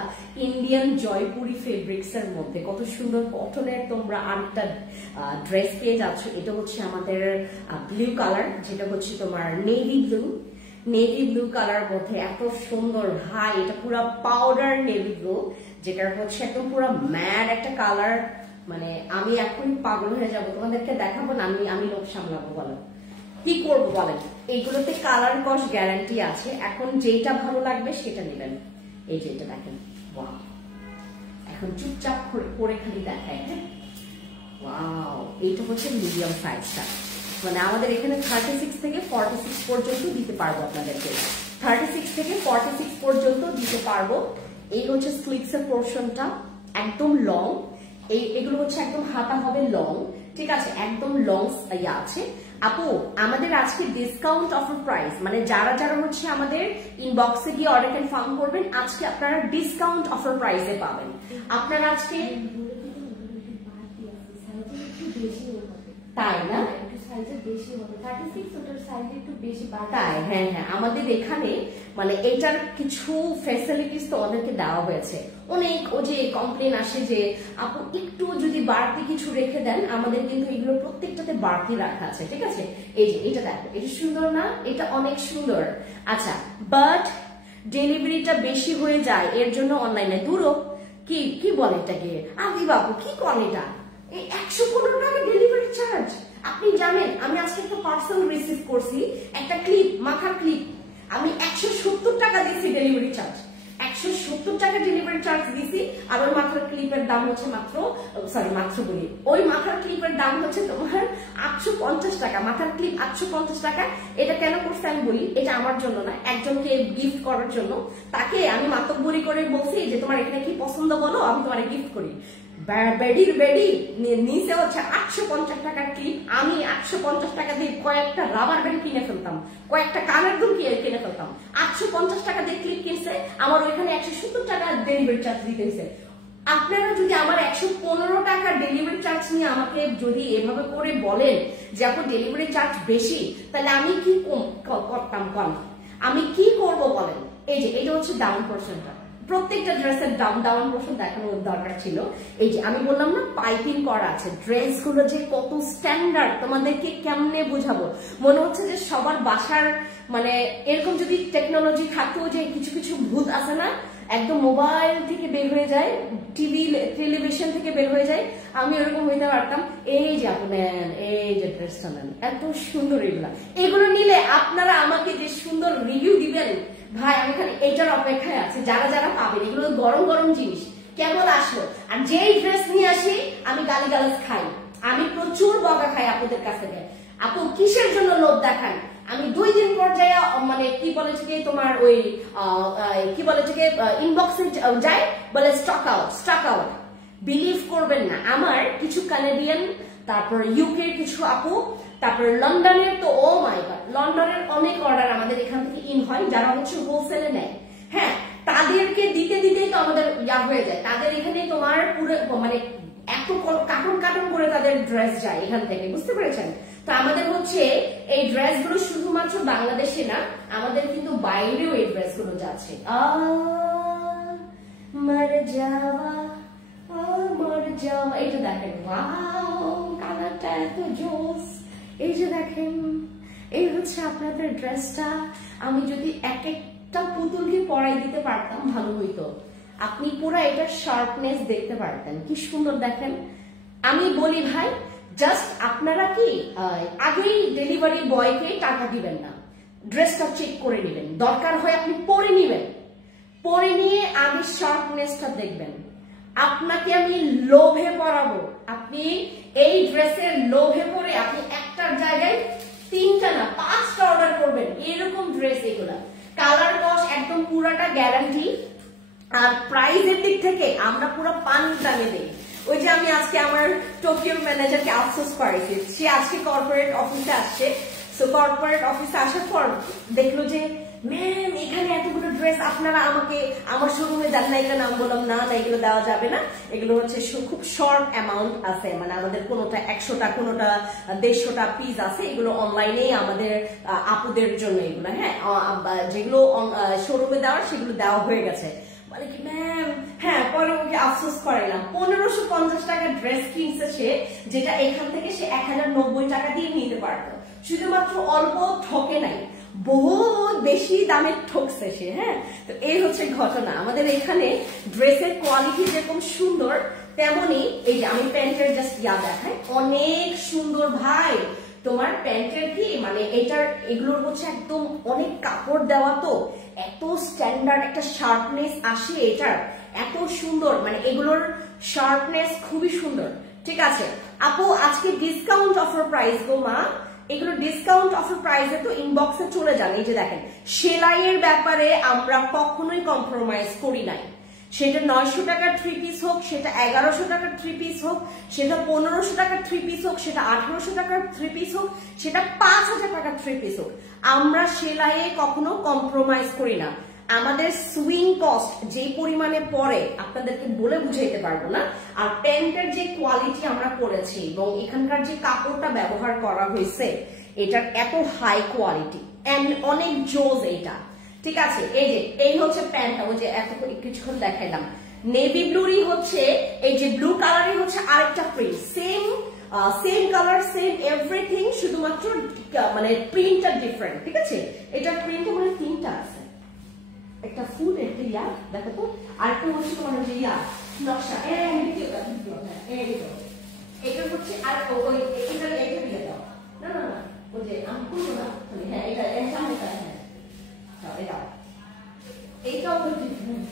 ইন্ডিয়ান জয়পুরি ফেব্রিক্স এর মধ্যে কত সুন্দর কটনের তোমরা আরেকটা ড্রেস পেয়ে যাচ্ছ। এটা হচ্ছে আমাদের ব্লু কালার, যেটা হচ্ছে তোমার navy blue. Navy blue colour মধ্যে এত সুন্দর ভাই, এটা পুরো পাউডার নেভি ব্লু, যেটা হচ্ছে একদম পুরো ম্যাট একটা কালার। মানে আমি এখন পাগল হয়ে যাবো, তোমাদেরকে দেখাবো না আমি লোক সামলাবো, বলো কি করবো বলেন। এইগুলোতে কালার কস গ্যারান্টি আছে, এখন যেটা ভালো লাগবে সেটা নেবেন। এই যে এটা দেখেন, ওয়াও, এখন চুপচাপ করে খালি দেখায়। হ্যাঁ ওয়াও, এইটা হচ্ছে মিডিয়াম সাইজটা, মানে আমাদের এখানে 36 থেকে 46 পর্যন্ত দিতে পারবো আপনাদেরকে, 36 থেকে 46 পর্যন্ত দিতে পারবো। এই হচ্ছে স্লিভস এর পোর্শনটা, একদম লং। এগুলো হচ্ছে একদম হাতা হবে লং, ঠিক আছে, একদম লং ইয়া আছে। আপু আমাদের আজকে ডিসকাউন্ট অফার প্রাইস, মানে যারা যারা হচ্ছে আমাদের ইনবক্সে গিয়ে অর্ডার কনফার্ম করবেন, আজকে আপনারা ডিসকাউন্ট অফার প্রাইসে পাবেন। আপনারা আজকে তাই না, তাই হ্যাঁ হ্যাঁ, আমাদের এখানে মানে এটার কিছু ফ্যাসিলিটিস তো ওদেরকে দেওয়া হয়েছে। অনেক ও যে কমপ্লেন আসে যে আপু একটু যদি বাড়তি কিছু রেখে দেন, আমাদের কিন্তু এগুলো প্রত্যেকটাতে বাড়তি রাখা আছে, ঠিক আছে। এই যে এটা দেখো, এটা সুন্দর না, এটা অনেক সুন্দর। আচ্ছা, বাট ডেলিভারিটা বেশি হয়ে যায়, এর জন্য অনলাইনে দূরও কি কি বলে এটাকে আদি বাবু কি কন, এটা 115 টাকা ডেলিভারি চার্জ। আপনি জানেন আমি আজকে একটা পার্সেল রিসিভ করছি, একটা ক্লিপ, মাথার ক্লিপ, আমি 170 টাকা দিয়েছি ডেলিভারি চার্জ, 170 টাকা ডেলিভারি চার্জ দিয়েছি। আর ওই মাথার ক্লিপের দাম হচ্ছে মাত্র বলি, ওই মাথার ক্লিপের দাম হচ্ছে তোমার 850 টাকা। মাথার ক্লিপ 850 টাকা। এটা কেন করছে আমি বলি, এটা আমার জন্য না, একজনকে গিফট করার জন্য। তাকে আমি মাতব্বরি করে বলছি যে তোমার এখানে কি পছন্দ বলো, আমি তোমার গিফট করি। বেডি নিচে হচ্ছে 850 টাকার ক্লিপ, আমি 850 টাকা দিয়ে কয়েকটা রাবার ব্যান্ড কিনে ফেলতাম, কয়েকটা কানের দুল কিনে ফেলতাম। 850 টাকা দিয়ে ক্লিপ কিনছে, আমার ওইখানে 170 টাকা ডেলিভারি চার্জ দিতে হয়েছে। আপনারা যদি আমার 115 টাকা ডেলিভারি চার্জ নিয়ে আমাকে যদি এভাবে করে বলেন যে আপু ডেলিভারি চার্জ বেশি, তাহলে আমি কি করতাম কম, আমি কি করব বলেন। এই যে এটা হচ্ছে ডাউন পোর্শনটা, প্রত্যেকটা ড্রেসের দাম প্রশ্ন দেখানোর দরকার ছিল। এই যে আমি বললাম না পাইপিং করা আছে, ড্রেসগুলো যে কত স্ট্যান্ডার্ড তোমাদেরকে কেমনে বোঝাবো। মনে হচ্ছে যে সবার বাসার মানে এরকম যদি টেকনোলজি থাকতো যে কিছু কিছু ভূত আছে না একদম মোবাইল থেকে বের হয়ে যায়, টেলিভিশন থেকে বের হয়ে যায়, আমি ওরকম হইতে পারতাম। এই যে আপু নেন, এই যে ড্রেসটা নেন, এত সুন্দর এগুলো নিলে আপনারা আমাকে যে সুন্দর রিভিউ দিবেন ভাই, আমি খালি এটার অপেক্ষায় আছে। যারা যারা পাবেন, এগুলো গরম গরম জিনিস কেবল আসলো। আর যেই ড্রেস নিয়ে আসি আমি গালিগালাজ খাই, আমি প্রচুর বকা খাই আপুদের কাছ থেকে। আপু কিসের জন্য লোভ দেখান? আমি 2 দিন পর যাই মানে কি বলে থেকে তোমার ওই কি বলে থেকে ইনবক্সে যাই, বলে স্টক আউট। বিলিভ করবেন না, আমার কিছু কানাডিয়ান, তারপর ইউকে কিছু আপু, তারপর লন্ডনের তো ও মাই গড, লন্ডনের অনেক অর্ডার আমাদের এখান থেকে ইন হয়, যারা হচ্ছে হোলসেলে নেয়। হ্যাঁ, তাদেরকে দিতে দিতেই তো আমাদের ইয়া হয়ে যায়। তাদের এখানে তোমার পুরো মানে এত কার্টুন করে তাদের ড্রেস যায় এখান থেকে, বুঝতে পেরেছেন? তো আমাদের হচ্ছে এই ড্রেসগুলো শুধুমাত্র বাংলাদেশে না, আমাদের কিন্তু বাইরেও এই ড্রেসগুলো যাচ্ছে। মর যাওয়া এইটা দেখেন, ওয়াও কালারটা এত জোস। এই যে দেখেন, এই হচ্ছে আপনাদের ড্রেসটা। আমি যদি এক একটা পুতুলকে পরাই দিতে পারতাম ভালো হইতো। আপনি পুরো এটার শার্পনেস দেখতে পারতেন, কি সুন্দর দেখেন। আমি বলি ভাই, জাস্ট আপনারা কি আগেই ডেলিভারি বয়কে টাকা দিবেন না, ড্রেসটা চেক করে নেবেন, দরকার হয় আপনি পরে নিবেন, পরে নিয়ে আগে শার্পনেসটা দেখবেন। আপনাকে আমি লোভে পরাবো, আপনি এই ড্রেসের লোভে পরে আপনি একটার জায়গায় 3টা না 5টা অর্ডার করবেন। এরকম ড্রেস এগুলা, কালার কস একদম পুরাটা গ্যারান্টি। আর প্রাইসের দিক থেকে আমরা পুরো পানি দামে দেই। ওই যে আমি আজকে আমার টোকিও ম্যানেজারকে আউটসোর্স করেছি, সে আজকে কর্পোরেট অফিসে আসছে। সো কর্পোরেট অফিসে আসার পর দেখলো যে ম্যাম এখানে এতগুলো ড্রেস আপনারা আমাকে আমার শোরুমে দেন না। এগুলো নাম বললাম না, এগুলো দেওয়া যাবে না, এগুলো হচ্ছে খুব শর্ট অ্যামাউন্ট আছে, মানে আমাদের কোনোটা 100টা কোনোটা 150টা পিস আছে, এগুলো অনলাইনেই আমাদের আপুদের জন্য এগুলো। হ্যাঁ, যেগুলো শোরুমে দেওয়ার সেগুলো দেওয়া হয়ে গেছে। বলে কি ম্যাম, হ্যাঁ, পরে ওকে আফসোস করাইলাম। 1550 টাকা ড্রেস কিনছে সে, যেটা এখান থেকে সে 1090 টাকা দিয়ে নিতে পারতো। শুধুমাত্র অল্প ঠকে নাই, বহুত বেশি দামে ঠকছে সে। হ্যাঁ, তো এই হচ্ছে ঘটনা। আমাদের এখানে ড্রেসের কোয়ালিটি যেরকম সুন্দর, তেমনি এই যে আমি প্যান্টের জাস্ট দেখাই, অনেক সুন্দর ভাই। তোমার প্যান্টের কি মানে এটার এগুলোর হচ্ছে একদম অনেক কাপড় দেওয়া, তো এত স্ট্যান্ডার্ড একটা শার্পনেস আসে এটার, এত সুন্দর, মানে এগুলোর শার্পনেস খুবই সুন্দর। ঠিক আছে আপু, আজকে ডিসকাউন্ট অফার প্রাইস গো মা, এগুলো ডিসকাউন্ট অফার প্রাইসে তো ইনবক্সে চলে যান। এই যে দেখেন, সেলাইয়ের ব্যাপারে আমরা কখনোই কম্প্রোমাইজ করি নাই। সেটা 900 টাকার 3 পিস হোক, সেটা 1100 টাকার 3 পিস হোক, সেটা 1500 টাকার 3 পিস হোক, সেটা 1800 টাকার 3 পিস হোক, সেটা 5000 টাকার 3 পিস হোক, আমরা সেলাইয়ে কখনো কম্প্রোমাইজ করি না। আমাদের সুইং কস্ট যে পরিমাণে পড়ে আপনাদেরকে বলে বুঝাইতে পারবো না। আর প্যান্টের যে কোয়ালিটি আমরা করেছি এবং এখানকার যে কাপড়টা ব্যবহার করা হয়েছে, এটার এত হাই কোয়ালিটি এন্ড অনেক জোজ এটা। ঠিক আছে, এই যে এই হচ্ছে প্যান্টটা, ওই যে এত কিছুক্ষণ দেখাইলাম, নেভি ব্লুরই হচ্ছে, এই যে ব্লু কালারই হচ্ছে আরেকটা print, same colour same everything, শুধুমাত্র মানে প্রিন্টটা ডিফারেন্ট। ঠিক আছে, এটার প্রিন্টে মানে 3টা আছে, একটা ফুল, একটা দেখো তো, আরেকটা হচ্ছে তোমার যে নকশা, এটা হচ্ছে আর ওই এটা দিয়ে দাও, না না না ওই যে আমি খুলবো না, হ্যাঁ এটা হ্যাঁ এইটাও তো ডিফারেন্ট।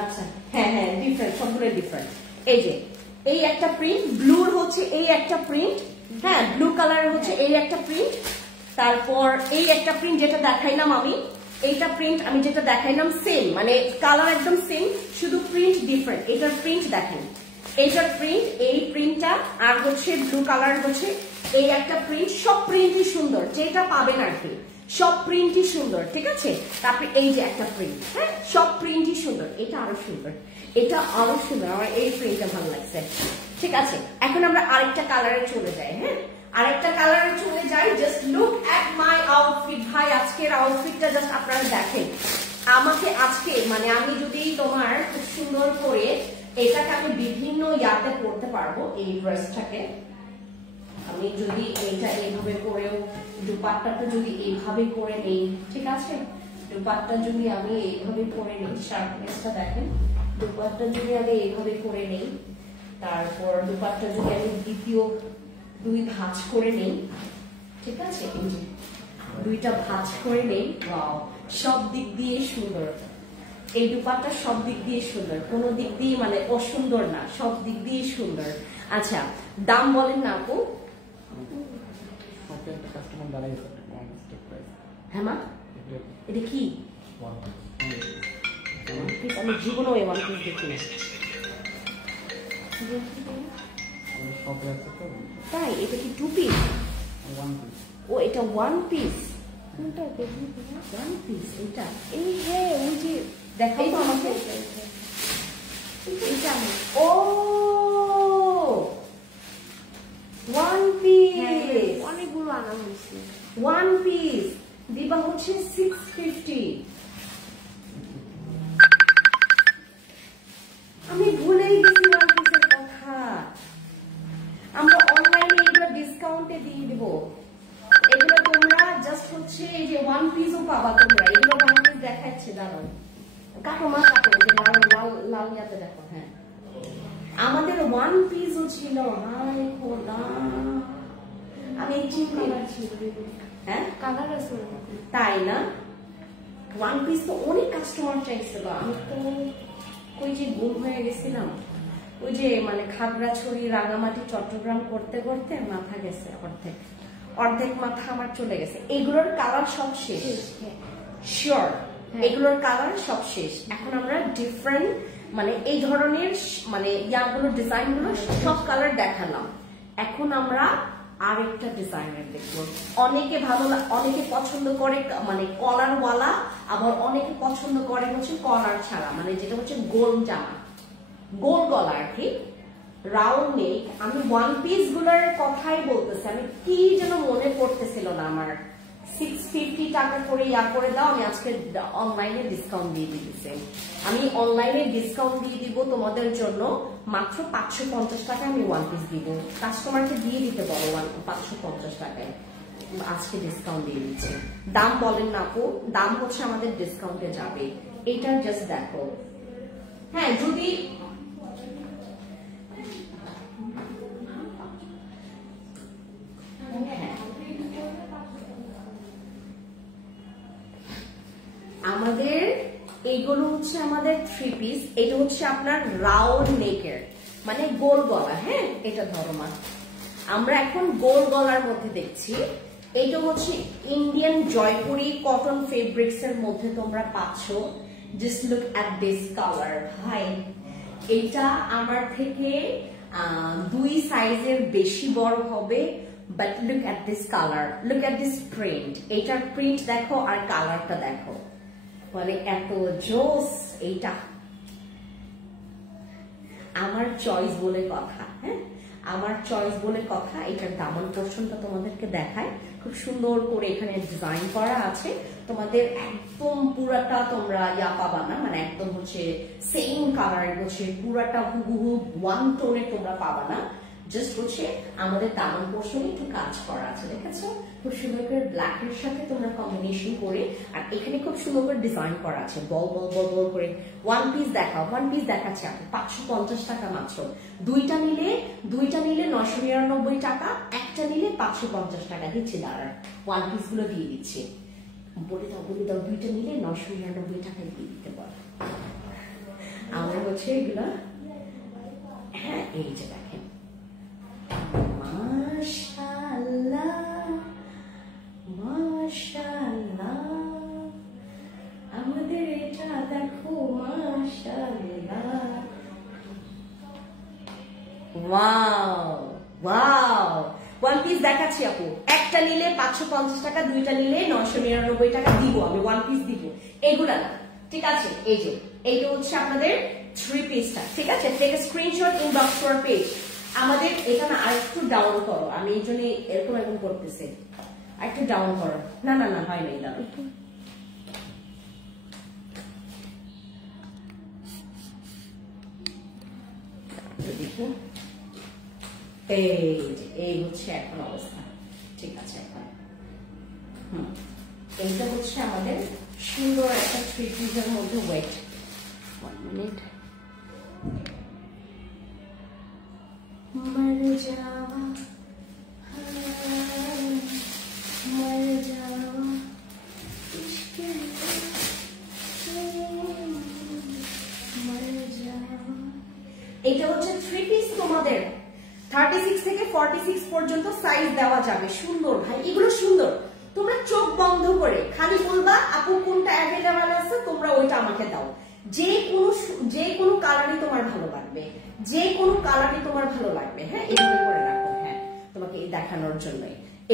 আচ্ছা হ্যাঁ হ্যাঁ ডিফারেন্ট, সবগুলো ডিফারেন্ট। এই যে এই একটা প্রিন্ট, ব্লুর হচ্ছে এই একটা প্রিন্ট, হ্যাঁ ব্লু কালারের হচ্ছে এই একটা প্রিন্ট, তারপর এই একটা প্রিন্ট যেটা দেখাইলাম আমি, এইটা প্রিন্ট আমি যেটা দেখাইলাম সেম, মানে কালার একদম সেম, শুধু প্রিন্ট ডিফারেন্ট। এটার প্রিন্ট দেখেন, এইটার প্রিন্ট এই প্রিন্টটা, আর হচ্ছে ব্লু কালার হচ্ছে এই একটা প্রিন্ট। সব প্রিন্টই সুন্দর, যেটা পাবেন আর কি সব প্রিন্টই সুন্দর। ঠিক আছে, তারপরে এই যে একটা প্রিন্ট, হ্যাঁ সব প্রিন্টই সুন্দর। এটা আরো সুন্দর, এটা আরো সুন্দর, আমার এই প্রিন্টটা ভালো লাগছে। ঠিক আছে, এখন আমরা আরেকটা কালারে চলে যাই। হ্যাঁ, আরেকটা কালারে চলে যাই। Just look at my outfit ভাই, আজকে আজকের আউটফিটটা জাস্ট আপনারা দেখেন। আমাকে আজকে মানে আমি যদি তোমার খুব সুন্দর করে এটাকে আমি বিভিন্ন ইয়াতে পরতে পারবো, এই ড্রেসটাকে আমি যদি এটা এইভাবে করেও দুপাট্টাটা যদি এইভাবে করে নেই, ঠিক আছে, দুপাট্টা যদি আমি এইভাবে করে নেই, শার্পনেসটা দেখেন, দুপাট্টা যদি আমি এইভাবে করে নেই, তারপর দুপাট্টা যদি আমি দ্বিতীয় 2 ভাঁজ করে নেই, ঠিক আছে, এই যে 2টা ভাঁজ করে নেই, ওয়াও সব দিক দিয়ে সুন্দর। এই দুপাট্টা সব দিক দিয়ে সুন্দর, কোনো দিক দিয়ে মানে অসুন্দর না, সব দিক দিয়ে সুন্দর। আচ্ছা দাম বলেন না আপু? হ্যাঁ মা, এটা কি? আমি জীবনেও এই ওয়ান পিস দেখি না। তাই এটা কি 2 পিস? ও এটা 1 পিস। কোনটা? 1 পিস এটা? এই হ্যাঁ ওই যে দেখাও তো আমাকে। ও 1 পিস, অনেকগুলো আনা হয়েছে। 1 পিস দিবা হচ্ছে 650। আমি ভুলেই গেছি 1 পিসের কথা। আমরা অনলাইনে এগুলো ডিসকাউন্টে দিয়ে দিব। এগুলো তোমরা জাস্ট হচ্ছে এই যে 1 পিসও পাবা তোমরা। এগুলো 1 পিস দেখাচ্ছে, দাঁড়াও কাটো মা কাটো, যে লাল লাল লাল ইয়াতে দেখো। হ্যাঁ আমাদের 1 পিসও ছিল। হায় খোদা, আমি এই কালার ছিল। হ্যাঁ কালার আছে তাই না? 1 পিস তো অনেক কাস্টমার চাইছিল। আমি তো ওই যে গুম হয়ে গেছিলাম, ওই যে মানে খাগড়াছড়ি রাঙামাটি চট্টগ্রাম করতে করতে মাথা গেছে, অর্ধেক মাথা আমার চলে গেছে। এগুলোর কালার সব শেষ, শিওর এগুলোর কালার সব শেষ। এখন আমরা ডিফারেন্ট মানে এই ধরনের মানে ইয়াগুলো ডিজাইন গুলো সব কালার দেখালাম। এখন আমরা আরেকটা ডিজাইনের দেখবো। অনেকে অনেকে পছন্দ করে মানে কলার ওয়ালা, আবার অনেকে পছন্দ করে হচ্ছে কলার ছাড়া, মানে যেটা হচ্ছে গোল জামা, গোল গলা আর কি, রাউন্ড নেক। আমি 1 পিস গুলোর কথাই বলতেছি, আমি কি যেন মনে পড়তেছিল না আমার। 650 টাকা করে ইয়া করে দাও। আমি আজকে অনলাইনে ডিসকাউন্ট দিয়ে দিতেছি। আমি অনলাইনে ডিসকাউন্ট দিয়ে দিব তোমাদের জন্য মাত্র 550 টাকা আমি 1 পিস দিব। কাস্টমারকে দিয়ে দিতে বলো 550 টাকায় আজকে ডিসকাউন্ট দিয়ে দিচ্ছি। দাম বলেন না আপু? দাম হচ্ছে আমাদের ডিসকাউন্টে যাবে। এটা জাস্ট দেখো। হ্যাঁ যদি আমাদের এইগুলো হচ্ছে আমাদের 3 পিস। এটা হচ্ছে আপনার রাউন্ড নেকের মানে গোল গলা। হ্যাঁ এটা ধরো মা, আমরা এখন গোল গলার মধ্যে দেখছি। এটা হচ্ছে ইন্ডিয়ান জয়পুরি কটন ফেব্রিক্স এর মধ্যে তোমরা পাচ্ছ। Just look at this colour ভাই, এটা আমার থেকে 2 সাইজের বেশি বড় হবে। But look at this colour, look at this print. এটার প্রিন্ট দেখো আর কালারটা দেখো, মানে এত জোস। এইটা আমার চয়েস বলে কথা। হ্যাঁ আমার চয়েস বলে কথা। এটার দামান পোর্শনটা তোমাদেরকে দেখায়, খুব সুন্দর করে এখানে ডিজাইন করা আছে। তোমাদের একদম পুরাটা তোমরা ইয়া পাবা না, মানে একদম হচ্ছে সেম কালার হচ্ছে পুরাটা হুবহু 1 টোনে তোমরা পাবা না। জাস্ট হচ্ছে আমাদের দামান পোর্শনে একটু কাজ করা আছে, দেখেছো? খুব সুন্দর করে ব্ল্যাক এর সাথে তোমরা কম্বিনেশন করে, আর এখানে খুব সুন্দর করে ডিজাইন করা আছে বল বল বল বল করে। 1 পিস দেখাও, 1 পিস দেখাচ্ছে আপনি 550 টাকা মাত্র। দুইটা নিলে 999 টাকা, একটা নিলে 550 টাকা দিচ্ছি। দাঁড়ার 1 পিস গুলো দিয়ে দিচ্ছি। বলে দাও দুইটা নিলে 999 টাকায় দিয়ে দিতে পারো। আমরা হচ্ছে এগুলা, হ্যাঁ এই যে দেখেন, মাশাআল্লাহ মাশাআল্লাহ, আমাদের এটা দেখো মাশাআল্লাহ। ওয়াও ওয়াও, 1 পিস দেখাচ্ছি আপু। একটা নিলে 550 টাকা, দুইটা নিলে 999 টাকা দিব আমি। 1 পিস দিব, এগুলা না, ঠিক আছে? এই যে এইটা হচ্ছে আপনাদের 3 পিসটা, ঠিক আছে? Take a screenshot, inbox for page. আমাদের এখানে আরেকটু ডাউন করো, আমি এই জন্য এরকম করতেছি। একটু ডাউন করো, না না না হয় নাই, দাঁড়ো দেখি, এই হচ্ছে এখন অবস্থা, ঠিক আছে এখন। এইটা হচ্ছে আমাদের সুন্দর একটা 3 পিসের মধ্যে ওয়েট। 1 মিনিট। मर जावा मर जावा इश्क मर जावा। এটা হচ্ছে 3 পিস, তোমাদের 36 থেকে 46 পর্যন্ত সাইজ দেওয়া যাবে। সুন্দর ভাই, এগুলো সুন্দর। তোমরা চোখ বন্ধ করে খালি বলবা আপু কোনটা অ্যাভেলেবল আছে, তোমরা ওইটা আমাকে দাও। যে কোনো কালারই তোমার ভালো লাগবে, যে কোনো কালারই তোমার ভালো লাগবে। হ্যাঁ, এইভাবে করে রাখো। হ্যাঁ, তোমাকে এই দেখানোর জন্য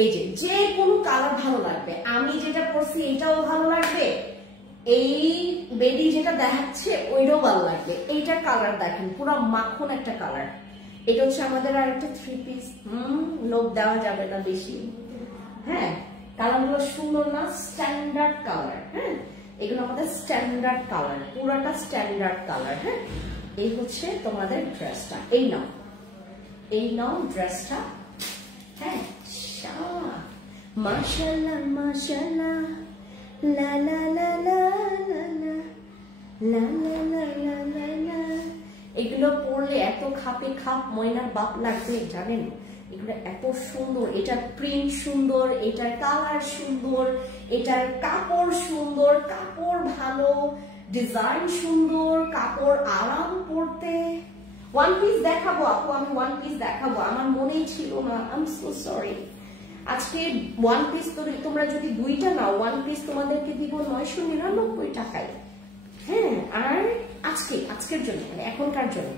এই যে কোনো কালার ভালো লাগবে। আমি যেটা পরছি এটাও ভালো লাগবে, এই বেডি যেটা দেখাচ্ছে ওইটাও ভালো লাগবে। এইটার কালার দেখেন, পুরো মাখন একটা কালার। এটা হচ্ছে আমাদের আরেকটা 3 পিস। লোক দেওয়া যাবে না বেশি। হ্যাঁ, কালারগুলো সুন্দর না, স্ট্যান্ডার্ড কালার। হ্যাঁ, এগুলো আমাদের স্ট্যান্ডার্ড কালার, পুরাটা স্ট্যান্ডার্ড কালার। হ্যাঁ, এই হচ্ছে তোমাদের ড্রেসটা। এই নাও ড্রেসটা। হ্যাঁ, মাশাআল্লাহ মাশাআল্লাহ, লা লা লা লা লা লা লা লা লা লা। এগুলো পরলে এত খাপে খাপ ময়নার বাপ লাগবে জানেন। এগুলো এত সুন্দর, এটার প্রিন্ট সুন্দর, এটার কালার সুন্দর, এটার কাপড় সুন্দর, কাপড় ভালো, ডিজাইন সুন্দর, কাপড় আরাম পরতে। 1 পিস দেখাবো আপু, আমি 1 পিস দেখাবো, আমার মনেই ছিল না, আই এম সো সরি। আজকে 1 পিস তোমরা যদি 2টা নাও, 1 পিস তোমাদেরকে দিব 999 টাকায়। হ্যাঁ, আর আজকের জন্য, মানে এখনকার জন্য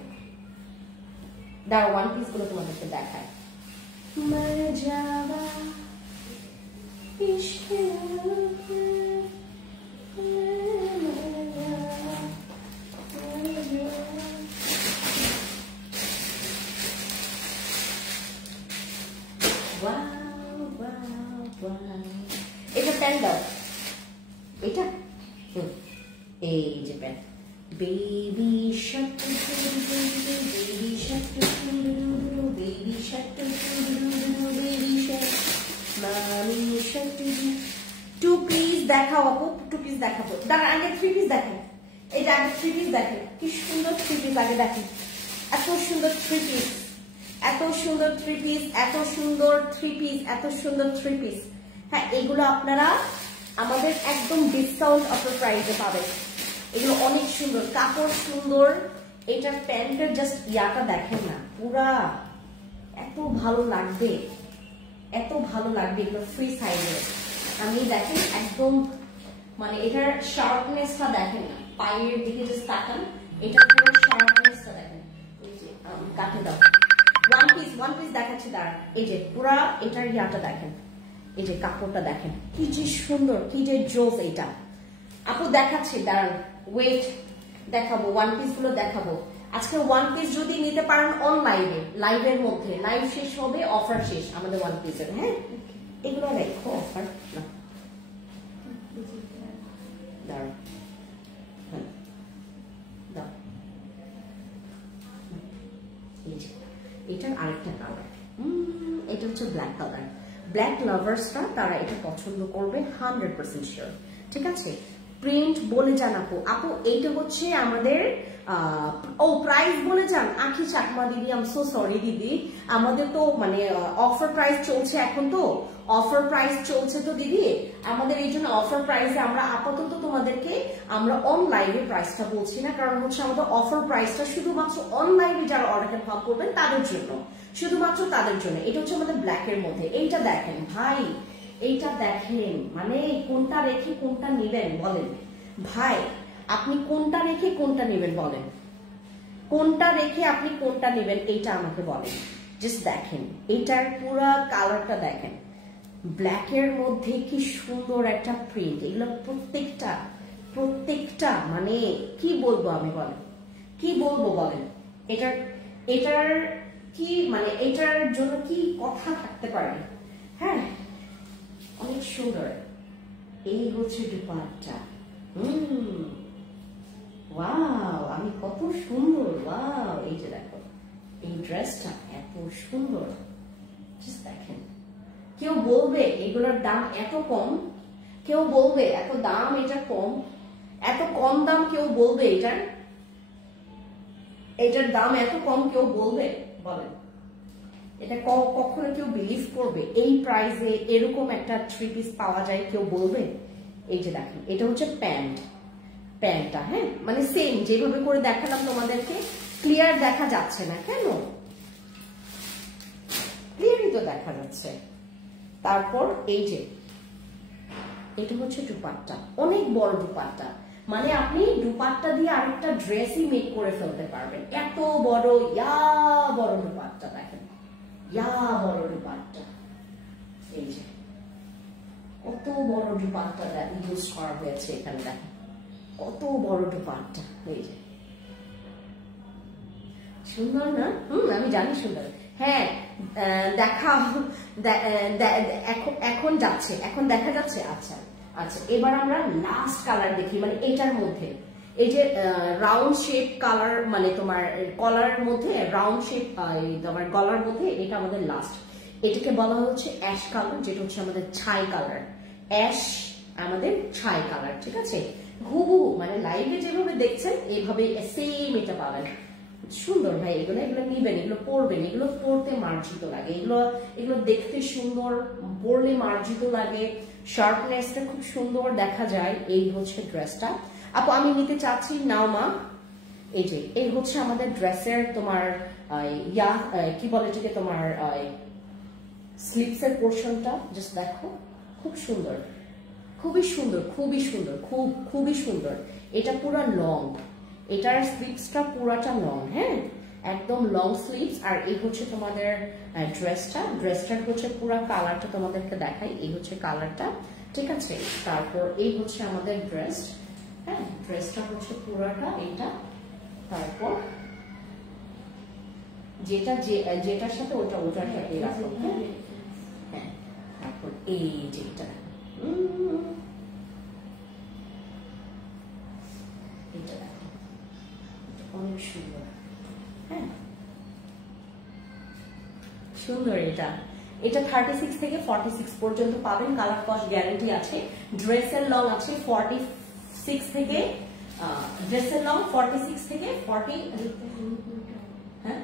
দাঁড়াও 1 পিস গুলো তোমাদেরকে দেখায়। मर जावा इश्क এটা প্যান্ট দাও, এটা এই যে pant. Baby shirt, baby shirt, baby shirt, baby shirt, মামি শার্ট। 2 পিস দেখাও আপু, 2 পিস দেখাবো। দাঁড়া, আগে 3 পিস দেখেন। এই যে আগে 3 পিস দেখেন, কি সুন্দর 3 পিস আগে দেখেন। এত সুন্দর 3 পিস, এত সুন্দর 3 পিস, এত সুন্দর 3 পিস, এত সুন্দর 3 পিস। হ্যাঁ, এগুলো আপনারা আমাদের একদম ডিসকাউন্ট অফার প্রাইসে পাবেন। এগুলো অনেক সুন্দর, কাপড় সুন্দর। এটার প্যান্টের জাস্ট ইয়াটা দেখেন না, পুরা এত ভালো লাগবে, এত ভালো লাগবে। এগুলো ফ্রি সাইজে। আমি দেখেন একদম, মানে এটার শার্পনেসটা দেখেন না, পায়ের দিকে জাস্ট তাকান, এটা পুরো শার্পনেসটা দেখেন। এই যে কাটে দাও 1 পিস দেখাচ্ছি, দাঁড়ান। এই যে পুরা এটার ইয়াটা দেখেন, এই যে কাপড়টা দেখেন, কি যে সুন্দর, কি যে জোস। এটা আপু দেখাচ্ছি, দাঁড়ান, ওয়েট দেখাবো, 1 পিস গুলো দেখাবো। আজকে 1 পিস যদি নিতে পারেন অনলাইনে, লাইভের মধ্যে, লাইভ শেষ হবে, অফার শেষ আমাদের 1 পিসের। হ্যাঁ, এগুলো রেখো, অফার না, দাঁড়ান। হ্যাঁ, দাও। এটার আরেকটা কালার, এটা হচ্ছে ব্ল্যাক কালার। ব্ল্যাক লাভার্সরা তারা এটা পছন্দ করবে 100% শিওর। ঠিক আছে, প্রিন্ট বলে যান আপু, এইটা হচ্ছে আমাদের প্রাইস বলে যান। আখি চাকমা দিদি, আই এম সো সরি দিদি, আমাদের তো মানে অফার প্রাইস চলছে এখন, তো অফার প্রাইস চলছে তো দিদি, আমাদের এই জন্য অফার প্রাইসে আমরা আপাতত তোমাদেরকে আমরা অনলাইনে প্রাইসটা বলছি না, কারণ হচ্ছে আমাদের অফার প্রাইসটা শুধুমাত্র অনলাইনে যারা অর্ডার কনফার্ম করবেন তাদের জন্য, শুধুমাত্র তাদের জন্য। এটা হচ্ছে আমাদের ব্ল্যাকের মধ্যে। এইটা দেখেন ভাই, এইটা দেখেন, মানে কোনটা রেখে কোনটা নেবেন বলেন ভাই, আপনি কোনটা রেখে কোনটা নেবেন বলেন, কোনটা রেখে আপনি কোনটা নেবেন এইটা আমাকে বলেন। জাস্ট দেখেন, এইটার পুরো কালারটা দেখেন, ব্ল্যাকের মধ্যে কি সুন্দর একটা প্রিন্ট। এগুলো প্রত্যেকটা মানে কি বলবো আমি, বলেন কি বলবো বলেন। এটার কি মানে, এটার জন্য কি কথা থাকতে পারে। হ্যাঁ, সুন্দর। এই হচ্ছে দুপাট্টা। ওয়াও, আমি কত সুন্দর, ওয়াও। এই যে দেখো, এই ড্রেসটা এত সুন্দর, জাস্ট দেখেন। কেউ বলবে এগুলোর দাম এত কম, কেউ বলবে এত দাম এটা কম, এত কম দাম কেউ বলবে এটার দাম এত কম কেউ বলবে? বলেন, এটা কখনো কেউ বিলিভ করবে এই প্রাইসে এরকম একটা 3 পিস পাওয়া যায়? কেউ বলবে? এই যে দেখেন, এটা হচ্ছে প্যান্টটা, হ্যাঁ, মানে সেম যেভাবে করে দেখালাম তোমাদেরকে। ক্লিয়ার দেখা যাচ্ছে না কেন? ক্লিয়ারই তো দেখা যাচ্ছে। তারপর এই যে এটা হচ্ছে দুপাট্টা, অনেক বড় দুপাট্টা, মানে আপনি দুপাট্টা দিয়ে আরেকটা ড্রেসই মেক করে ফেলতে পারবেন, এত বড় বড় দুপাট্টা। দেখেন, বড় দুপাট্টা। এই যে কত বড় দুপাট্টাটা ইউজ করা হয়েছে এখানে, দেখেন কত বড় দুপাট্টা। এই যে সুন্দর না? আমি জানি সুন্দর। হ্যাঁ, এখন যাচ্ছে, এখন দেখা যাচ্ছে। আচ্ছা আচ্ছা, এবার আমরা লাস্ট কালার দেখি, মানে এটার মধ্যে এই যে রাউন্ড শেপ কালার, মানে তোমার কলার মধ্যে রাউন্ড শেপ, তোমার গলার মধ্যে, এটা আমাদের লাস্ট। এটাকে বলা হচ্ছে অ্যাশ কালার, যেটা হচ্ছে আমাদের ছাই কালার। অ্যাশ আমাদের ছাই কালার, ঠিক আছে? হুবহু মানে লাইভে যেভাবে দেখছেন এইভাবে সেম এটা পাবেন। সুন্দর ভাই, এগুলো নিবেন, এগুলো পরবেন, এগুলো পরতে মার্জিত লাগে, এগুলো দেখতে সুন্দর, পরলে মার্জিত লাগে, শার্পনেসটা খুব সুন্দর দেখা যায়। এই হচ্ছে ড্রেসটা। আপু আমি নিতে চাচ্ছি, নাও মা। এই যে এই হচ্ছে আমাদের ড্রেসের তোমার কি বলে এটাকে, তোমার স্লিপসের পোর্শনটা জাস্ট দেখো, খুব সুন্দর, খুবই সুন্দর, খুবই সুন্দর, খুবই সুন্দর। এটা পুরো লং, এটার স্লিভসটা পুরাটা লং, হ্যাঁ, একদম লং স্লিভস। আর এই হচ্ছে তোমাদের ড্রেসটার হচ্ছে পুরা কালারটা তোমাদেরকে দেখাই। এই হচ্ছে কালারটা, ঠিক আছে? তারপর এই হচ্ছে আমাদের ড্রেস, হ্যাঁ, ড্রেসটা হচ্ছে পুরাটা এটা। তারপর যেটার সাথে ওটার সাথে রাখো, হ্যাঁ। তারপর এই যেটা অনেক সুন্দর, হ্যাঁ, সুন্দর। এটা 36 থেকে 46 পর্যন্ত পাবেন, কালার কস্ট গ্যারান্টি আছে। ড্রেসের লং আছে 46 থেকে, ড্রেসের লং 46 থেকে 40, হ্যাঁ,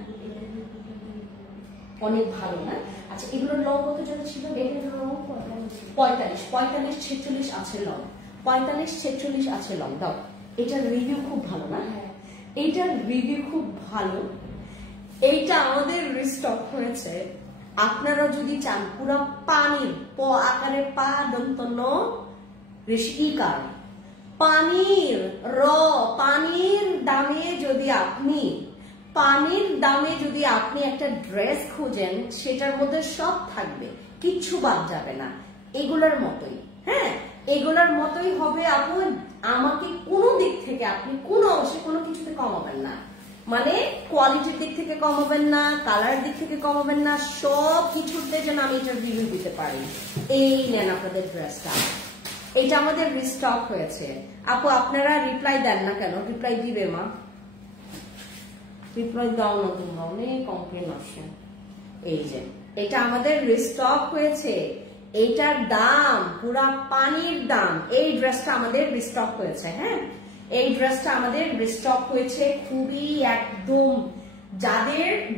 অনেক ভালো না? আচ্ছা, এগুলোর লং কত যেন ছিল? 45, 46 আছে লং, 45-46 আছে লং। দাও, এটার রিভিউ খুব ভালো না? এইটার রিভিউ খুব ভালো। এইটা আমাদের রিস্টক হয়েছে। আপনারা যদি চান পুরো পানির আকারে পা দন্ত ন ঋষিকার পানির পানির দামে যদি আপনি একটা ড্রেস খুঁজেন, সেটার মধ্যে সব থাকবে, কিচ্ছু বাদ যাবে না। এগুলার মতোই, হ্যাঁ, এগুলার মতোই হবে। আপু আমাকে কোনো দিক থেকে আপনি কোনো অংশে কোনো কিছুতে কমাবেন না, মানে কোয়ালিটির দিক থেকে কমাবেন না, কালার দিক থেকে কমাবেন না, সব কিছুতে যেন আমি এটা রিভিউ দিতে পারি। এই নেন আপনাদের ড্রেসটা, এটা আমাদের রিস্টক হয়েছে। আপু আপনারা রিপ্লাই দেন না কেন? রিপ্লাই দিবে মা, রিপ্লাই দাও না, তোমরা অনেক কমপ্লেন আসে। এই যে এটা আমাদের রিস্টক হয়েছে, এইটার দাম পুরা পানির দাম। এই ড্রেসটা আমাদের রিস্টক হয়েছে, হ্যাঁ, এই ড্রেসটা আমাদের রিস্টক হয়েছে। খুবই একদম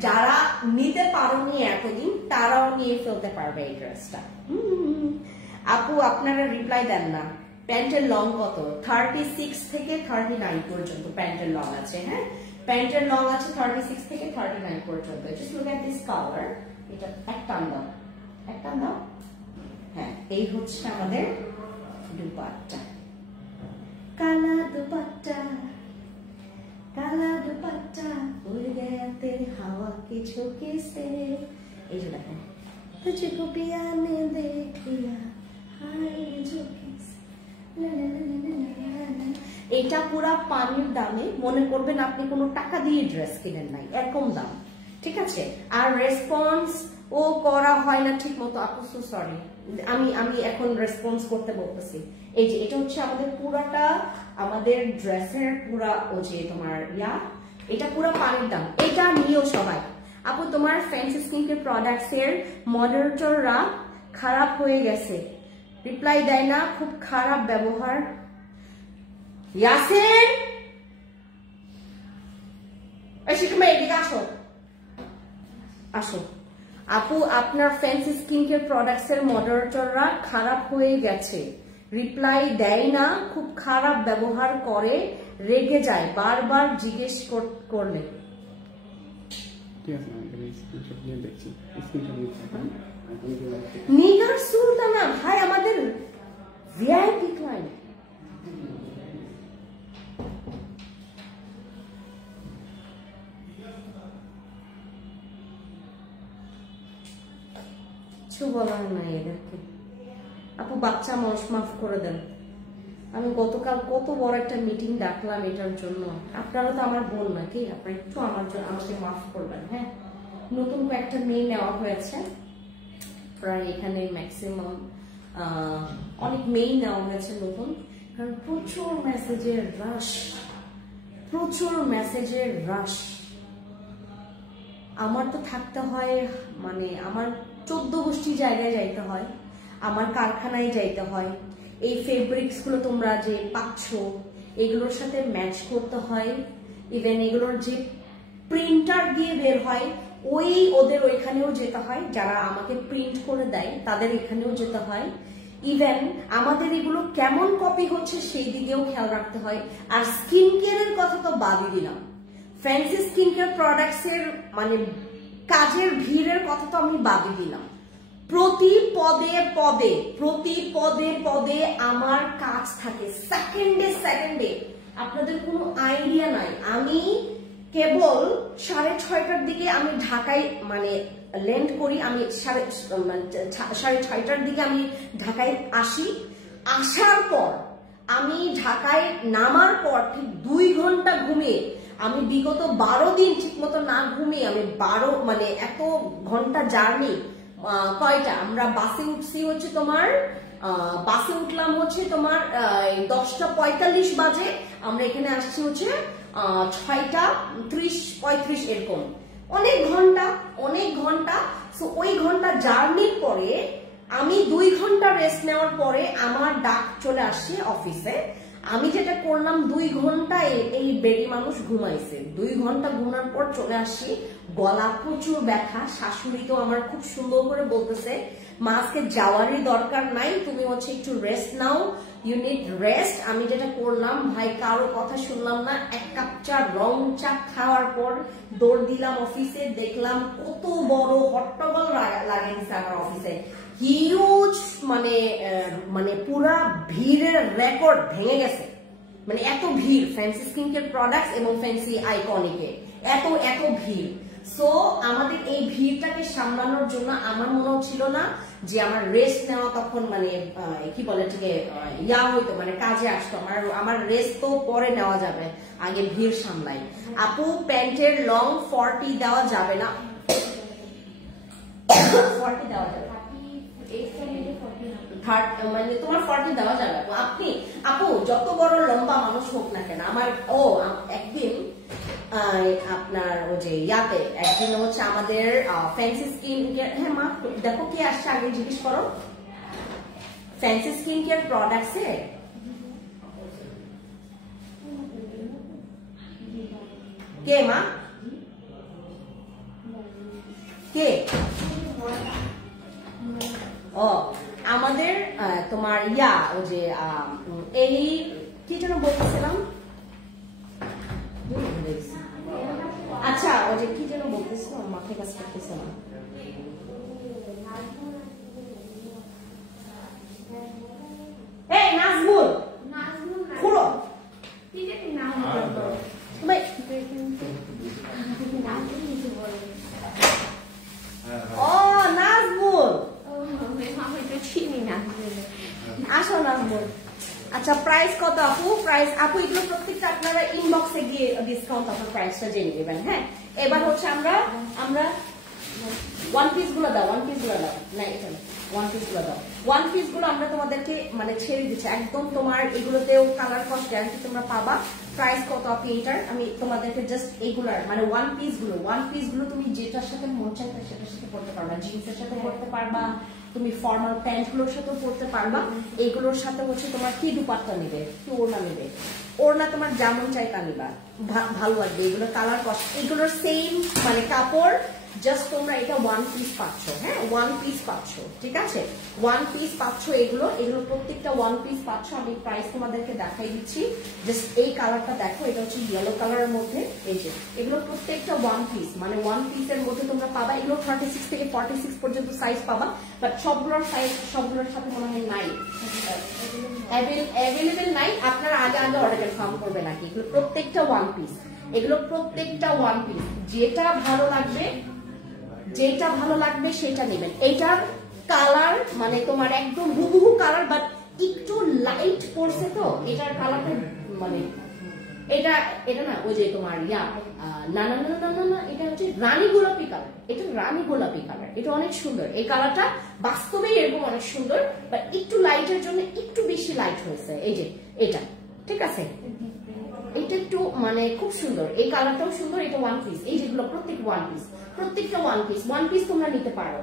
যারা নিতে পারোনি এতদিন, তারাও নিয়ে ফেলতে পারবে এই ড্রেসটা। আপু আপনারা রিপ্লাই দেন না। প্যান্টের লং কত? 36 থেকে 39 পর্যন্ত প্যান্টের লং আছে, হ্যাঁ, প্যান্টের লং আছে 36 থেকে 39 পর্যন্ত। Just look at this colour. এটা একটা দাও, হ্যাঁ, এই হচ্ছে আমাদের দুপাট্টা, কালা দুপাট্টা, কালা দুপাট্টা, উড় গয়া তেরে হাওয়া के झोंके से। এই যে দেখেন, तुझको पिया ने देख लिया हाय झोंके से। এটা পুরা পানির দামে। মনে করবেন আপনি কোনো টাকা দিয়ে ড্রেস কিনেন নাই, এরকম দাম, ঠিক আছে? আর রেসপন্স ও করা হয় না ঠিক মতো। আপু সো সরি, আমি এখন রেসপন্স করতে বলতেছি। এই যে এটা হচ্ছে আমাদের পুরাটা, আমাদের ড্রেসের পুরা ও যে তোমার এটা পুরা পানির দাম। এটা নিও সবাই। আপু তোমার ফ্যান্সি স্কিন কেয়ার প্রোডাক্টস এর মডারেটররা খারাপ হয়ে গেছে, রিপ্লাই দেয় না, খুব খারাপ ব্যবহার। ইয়াসিন আসো আসো। আপু আপনার ফ্যান্সি স্কিন কেয়ার প্রোডাক্টস এর মডারেটররা খারাপ হয়ে গেছে, রিপ্লাই দেয় না, খুব খারাপ ব্যবহার করে, রেগে যায় বারবার জিজ্ঞেস করলে। নিগার সুলতানা ভাই আমাদের ভিআইপি ক্লায়েন্ট। কিছু বলার নাই এদেরকে। আপু বাচ্চা মানুষ, মাফ করে দেন। আমি গতকাল কত বড় একটা মিটিং ডাকলাম এটার জন্য। আপনারা তো আমার বোন নাকি, আপনারা একটু আমাকে মাফ করবেন। হ্যাঁ, নতুন কয়েকটা মেয়ে নেওয়া হয়েছে, প্রায় এখানে ম্যাক্সিমাম অনেক মেয়ে নেওয়া হয়েছে নতুন, কারণ প্রচুর মেসেজের রাশ, প্রচুর মেসেজের রাশ। আমার তো থাকতে হয়, মানে আমার 14 গোষ্ঠী জায়গায় যাইতে হয়, আমার কারখানায় যাইতে হয়, এই ফেব্রিক্স গুলো তোমরা যে পাচ্ছ এগুলোর সাথে ম্যাচ করতে হয়, ইভেন এগুলোর যে প্রিন্টার দিয়ে বের হয় ওদের ওইখানেও যেতে হয়, যারা আমাকে প্রিন্ট করে দেয় তাদের এখানেও যেতে হয়, ইভেন আমাদের এগুলো কেমন কপি হচ্ছে সেই দিকেও খেয়াল রাখতে হয়। আর স্কিন কেয়ারের কথা তো বাদই দিলাম, ফ্যান্সি স্কিন কেয়ার প্রোডাক্টস এর মানে কাজের ভিড়ের কথা তো আমি বাদই দিলাম। প্রতি পদে পদে আমার কাজ থাকে, সেকেন্ডে। আপনাদের কোনো আইডিয়া নাই। আমি কেবল 6:30টার দিকে আমি ঢাকায় মানে ল্যান্ড করি, আমি 6:30টার দিকে আমি ঢাকায় আসি। আসার পর আমি ঢাকায় নামার পর ঠিক 2 ঘন্টা ঘুমিয়ে, আমি বিগত 12 দিন ঠিক মতো না ঘুমিয়ে আমি 12 মানে এত ঘন্টা জার্নি। কয়টা আমরা বাসে উঠছি হচ্ছে তোমার, বাসে উঠলাম হচ্ছে তোমার 10:45 বাজে, আমরা এখানে আসছি হচ্ছে 6:30-35 এরকম। অনেক ঘন্টা। সো ওই ঘন্টা জার্নির পরে আমি 2 ঘন্টা রেস্ট নেওয়ার পরে আমার ডাক চলে আসছে অফিসে। আমি যেটা করলাম 2 ঘন্টা এই বেডি মানুষ ঘুমাইছে, 2 ঘন্টা ঘুমানোর পর চলে আসছি। গলা প্রচুর ব্যথা, শাশুড়ি তো আমার খুব সুন্দর করে বলতেছে মা আজকে যাওয়ারই দরকার নাই, তুমি হচ্ছে একটু রেস্ট নাও, ইউ নিড রেস্ট। আমি যেটা করলাম ভাই কারো কথা শুনলাম না, 1 কাপ চা, রং চা খাওয়ার পর দৌড় দিলাম অফিসে। দেখলাম কত বড় হট্টগোল লাগিয়েছে আমার অফিসে, হিউজ মানে পুরা ভিড়ের রেকর্ড ভেঙে গেছে। মানে এত ভিড় ফ্যান্সি স্কিন কেয়ার প্রোডাক্টস এবং ফ্যান্সি আইকনিকে, এত ভিড়। সো আমাদের এই ভিড়টাকে সামলানোর জন্য আমার মনে হচ্ছিল না যে আমার রেস্ট নেওয়া তখন মানে কি বলে ঠিক হইতো, মানে কাজে আসতো। আমার রেস্ট তো পরে নেওয়া যাবে, আগে ভিড় সামলাই। আপু প্যান্টের লং 40 দেওয়া যাবে না, 40 দেওয়া যাবে, মানে তোমার 40 দেওয়া যাবে। আপু যত বড় লম্বা মানুষ হোক না কেন, আমার একদিন আপনার ওই যে একদিন হচ্ছে আমাদের ফ্যান্সি স্কিন কেয়ার, হ্যাঁ মা দেখো কে আসছে আগে জিজ্ঞেস করো, ফ্যান্সি স্কিন কেয়ার প্রোডাক্টস এ কে মা, কে? আমাদের তোমার ওই যে এই কি যেন বলতেছিলাম, আচ্ছা ওই যে কি যেন বলতেছিলাম, মাথায় কাজ করতেছিলাম। এই নাজমুল খুলো, নাজমুল আসো নাজমুল। আচ্ছা প্রাইস কত আপু? প্রাইস আপু এগুলো প্রত্যেকটা আপনারা ইনবক্সে গিয়ে ডিসকাউন্ট অফার প্রাইসটা জেনে নেবেন। হ্যাঁ এবার হচ্ছে আমরা ওয়ান পিস গুলো দাও, ওয়ান পিস গুলো দাও, না এটা ওয়ান পিস গুলো দাও। ওয়ান পিস গুলো আমরা তোমাদেরকে মানে ছেড়ে দিচ্ছি একদম, তোমার এগুলোতেও কালার কস্ট গ্যারান্টি তোমরা পাবা। প্রাইস কত আপনি এটার, আমি তোমাদেরকে জাস্ট এইগুলার মানে ওয়ান পিস গুলো তুমি যেটার সাথে মন চাই সেটার সাথে পড়তে পারবা, জিন্সের সাথে পড়তে পারবা, তুমি ফর্মাল প্যান্ট গুলোর সাথেও পড়তে পারবা। এইগুলোর সাথে হচ্ছে তোমার কি দুপাট্টা নেবে, কি ওড়না নেবে, ওড়না তোমার যেমন চাই তা নিবা, ভালো লাগবে। এগুলো কালার কস্ট, এগুলোর সেম মানে কাপড়, জাস্ট তোমরা এটা ওয়ান পিস পাচ্ছ। হ্যাঁ, ওয়ান পিস পাচ্ছ, ঠিক আছে, ওয়ান পিস পাচ্ছ। এগুলো প্রত্যেকটা ওয়ান পিস পাচ্ছ। আমি প্রাইস তোমাদেরকে দেখাই দিচ্ছি। জাস্ট এই কালারটা দেখো, এটা হচ্ছে ইয়েলো কালারের মধ্যে। এই যে এগুলো প্রত্যেকটা ওয়ান পিস, মানে ওয়ান পিসের মধ্যে তোমরা পাবা। এগুলো 36 থেকে 46 পর্যন্ত সাইজ পাবা, বাট সবগুলোর সাইজ সবগুলোর সাথে মনে হয় নাই, অ্যাভেলেবেল নাই। আপনারা আগে অর্ডার কনফার্ম করবে নাকি। এগুলো প্রত্যেকটা ওয়ান পিস, এগুলো প্রত্যেকটা ওয়ান পিস। যেটা ভালো লাগবে সেটা নেবেন। এইটার কালার মানে তোমার একদম হুবহু কালার, বাট একটু লাইট পড়ছে তো এটার কালারটা, মানে এটা না ওই যে তোমার না না না না না না, এটা হচ্ছে রানী গোলাপি কালার। এটা রানী গোলাপি কালার, এটা অনেক সুন্দর। এই কালারটা বাস্তবেই এরকম অনেক সুন্দর, বাট একটু লাইটের জন্য একটু বেশি লাইট হয়েছে। এই যে এটা, ঠিক আছে, এটা একটু মানে খুব সুন্দর। এই কালারটাও সুন্দর। এটা ওয়ান পিস, এই যেগুলো প্রত্যেকটা ওয়ান পিস তোমরা নিতে পারো।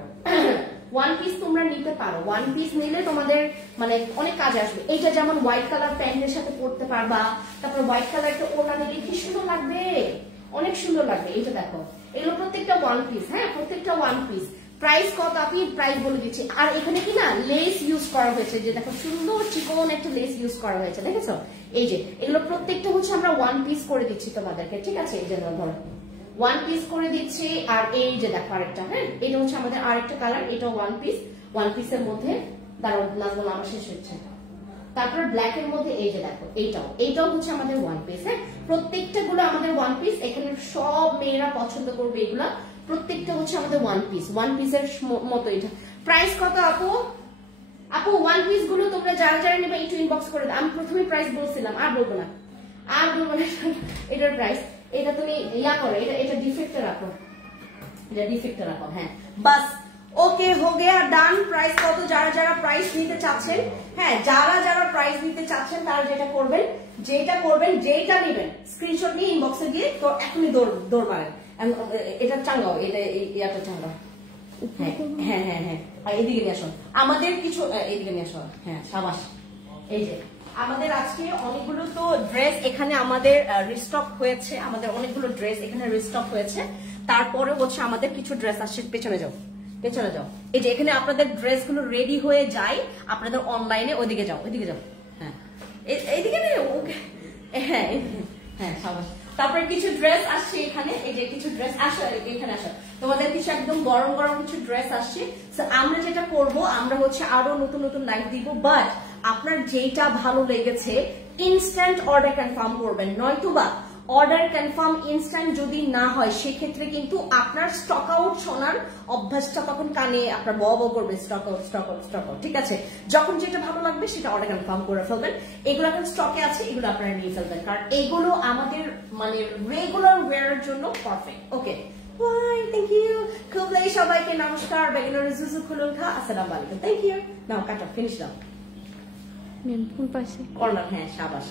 ওয়ান পিস তোমরা নিতে পারো, ওয়ান পিস নিলে তোমাদের মানে অনেক কাজে আসবে। এটা যেমন হোয়াইট কালার প্যান্টের সাথে পরতে পারবা, তারপর হোয়াইট কালার একটা ওড়না নিলে কি সুন্দর লাগবে, অনেক সুন্দর লাগবে। এটা দেখো, এগুলো প্রত্যেকটা ওয়ান পিস। হ্যাঁ, প্রত্যেকটা ওয়ান পিস। প্রাইস কত আপনি প্রাইস বলে দিচ্ছি। আর এখানে কি না লেস ইউজ করা হয়েছে, যে দেখো সুন্দর চিকন একটা লেস ইউজ করা হয়েছে, দেখেছো। এই যে এগুলো প্রত্যেকটা হচ্ছে আমরা ওয়ান পিস করে দিচ্ছি তোমাদেরকে, ঠিক আছে। এই যে ধরো ওয়ান পিস করে দিচ্ছি। আর এই যে দেখো আরেকটা, হ্যাঁ এটা হচ্ছে আমাদের আরেকটা কালার, এটা ওয়ান পিসের মধ্যে। দাঁড়াও নাজমুল, আমার শেষ হচ্ছে। তারপর ব্ল্যাক এর মধ্যে এই যে দেখো, এইটাও হচ্ছে আমাদের ওয়ান পিস। হ্যাঁ, প্রত্যেকটা গুলো আমাদের ওয়ান পিস। এখানে সব মেয়েরা পছন্দ করবে এগুলা, প্রত্যেকটা হচ্ছে আমাদের ওয়ান পিসের মতো। এটা প্রাইস কত আপু? ওয়ান পিস গুলো তোমরা যারা যারা নেবে একটু ইনবক্স করে দাও। আমি প্রথমে প্রাইস বলছিলাম, আর বলবো না। এটার প্রাইস, এটা তুমি ইয়া করো, এটা ডিফেক্টে রাখো, হ্যাঁ বাস। ওকে, হো গিয়া, ডান। প্রাইস কত যারা যারা প্রাইস নিতে চাচ্ছেন, হ্যাঁ যারা যারা প্রাইস নিতে চাচ্ছেন তারা যেটা করবেন যেটা নেবেন স্ক্রিনশট নিয়ে ইনবক্সে দিয়ে তো এখনই দৌড় মারেন। এটা চাঙ্গাও, এটা চাঙ্গাও। হ্যাঁ হ্যাঁ হ্যাঁ, আর এদিকে নিয়ে আসো আমাদের কিছু, এদিকে নিয়ে আসো। হ্যাঁ সাবাস। এই যে আমাদের আজকে অনেকগুলো তো ড্রেস এখানে আমাদের রিস্টক হয়েছে, আমাদের অনেকগুলো ড্রেস এখানে রিস্টক হয়েছে। তারপরে হচ্ছে আমাদের কিছু ড্রেস আসছে। পেছনে যাও। এই যে এখানে আপনাদের ড্রেস গুলো রেডি হয়ে যায় আপনাদের অনলাইনে। ওইদিকে যাও। হ্যাঁ এইদিকে নেই, ওকে, হ্যাঁ হ্যাঁ সাবাস। তারপরে কিছু ড্রেস আসছে এখানে, এই যে কিছু ড্রেস আসে এখানে আসে তোমাদের কিছু একদম গরম গরম কিছু ড্রেস আসছে। আমরা যেটা করব, আমরা হচ্ছে আরো নতুন নতুন লাইভ দিব, বাট আপনার যেটা ভালো লেগেছে ইনস্ট্যান্ট অর্ডার কনফার্ম করবেন। নয়তোবা অর্ডার কনফার্ম ইনস্ট্যান্ট যদি না হয় সেক্ষেত্রে কিন্তু আপনার স্টক আউট শোনার অভ্যাসটা তখন কানে আপনার ব করবে, স্টক আউট। ঠিক আছে, যখন যেটা ভালো লাগবে সেটা অর্ডার কনফার্ম করে ফেলবেন। এগুলো এখন স্টকে আছে, এগুলো আপনারা নিয়ে ফেলবেন, কারণ এগুলো আমাদের মানে রেগুলার ওয়্যারের জন্য পারফেক্ট। Okay, thank you. খুবলাই সবাইকে নমস্কার। বেঙ্গালুরু জুজু খুলুন খা, আসসালামু আলাইকুম। Thank you. নাও কাটো, ফিনিশ দাও। কোন পাশে? কর্নার, হ্যাঁ সাবাস।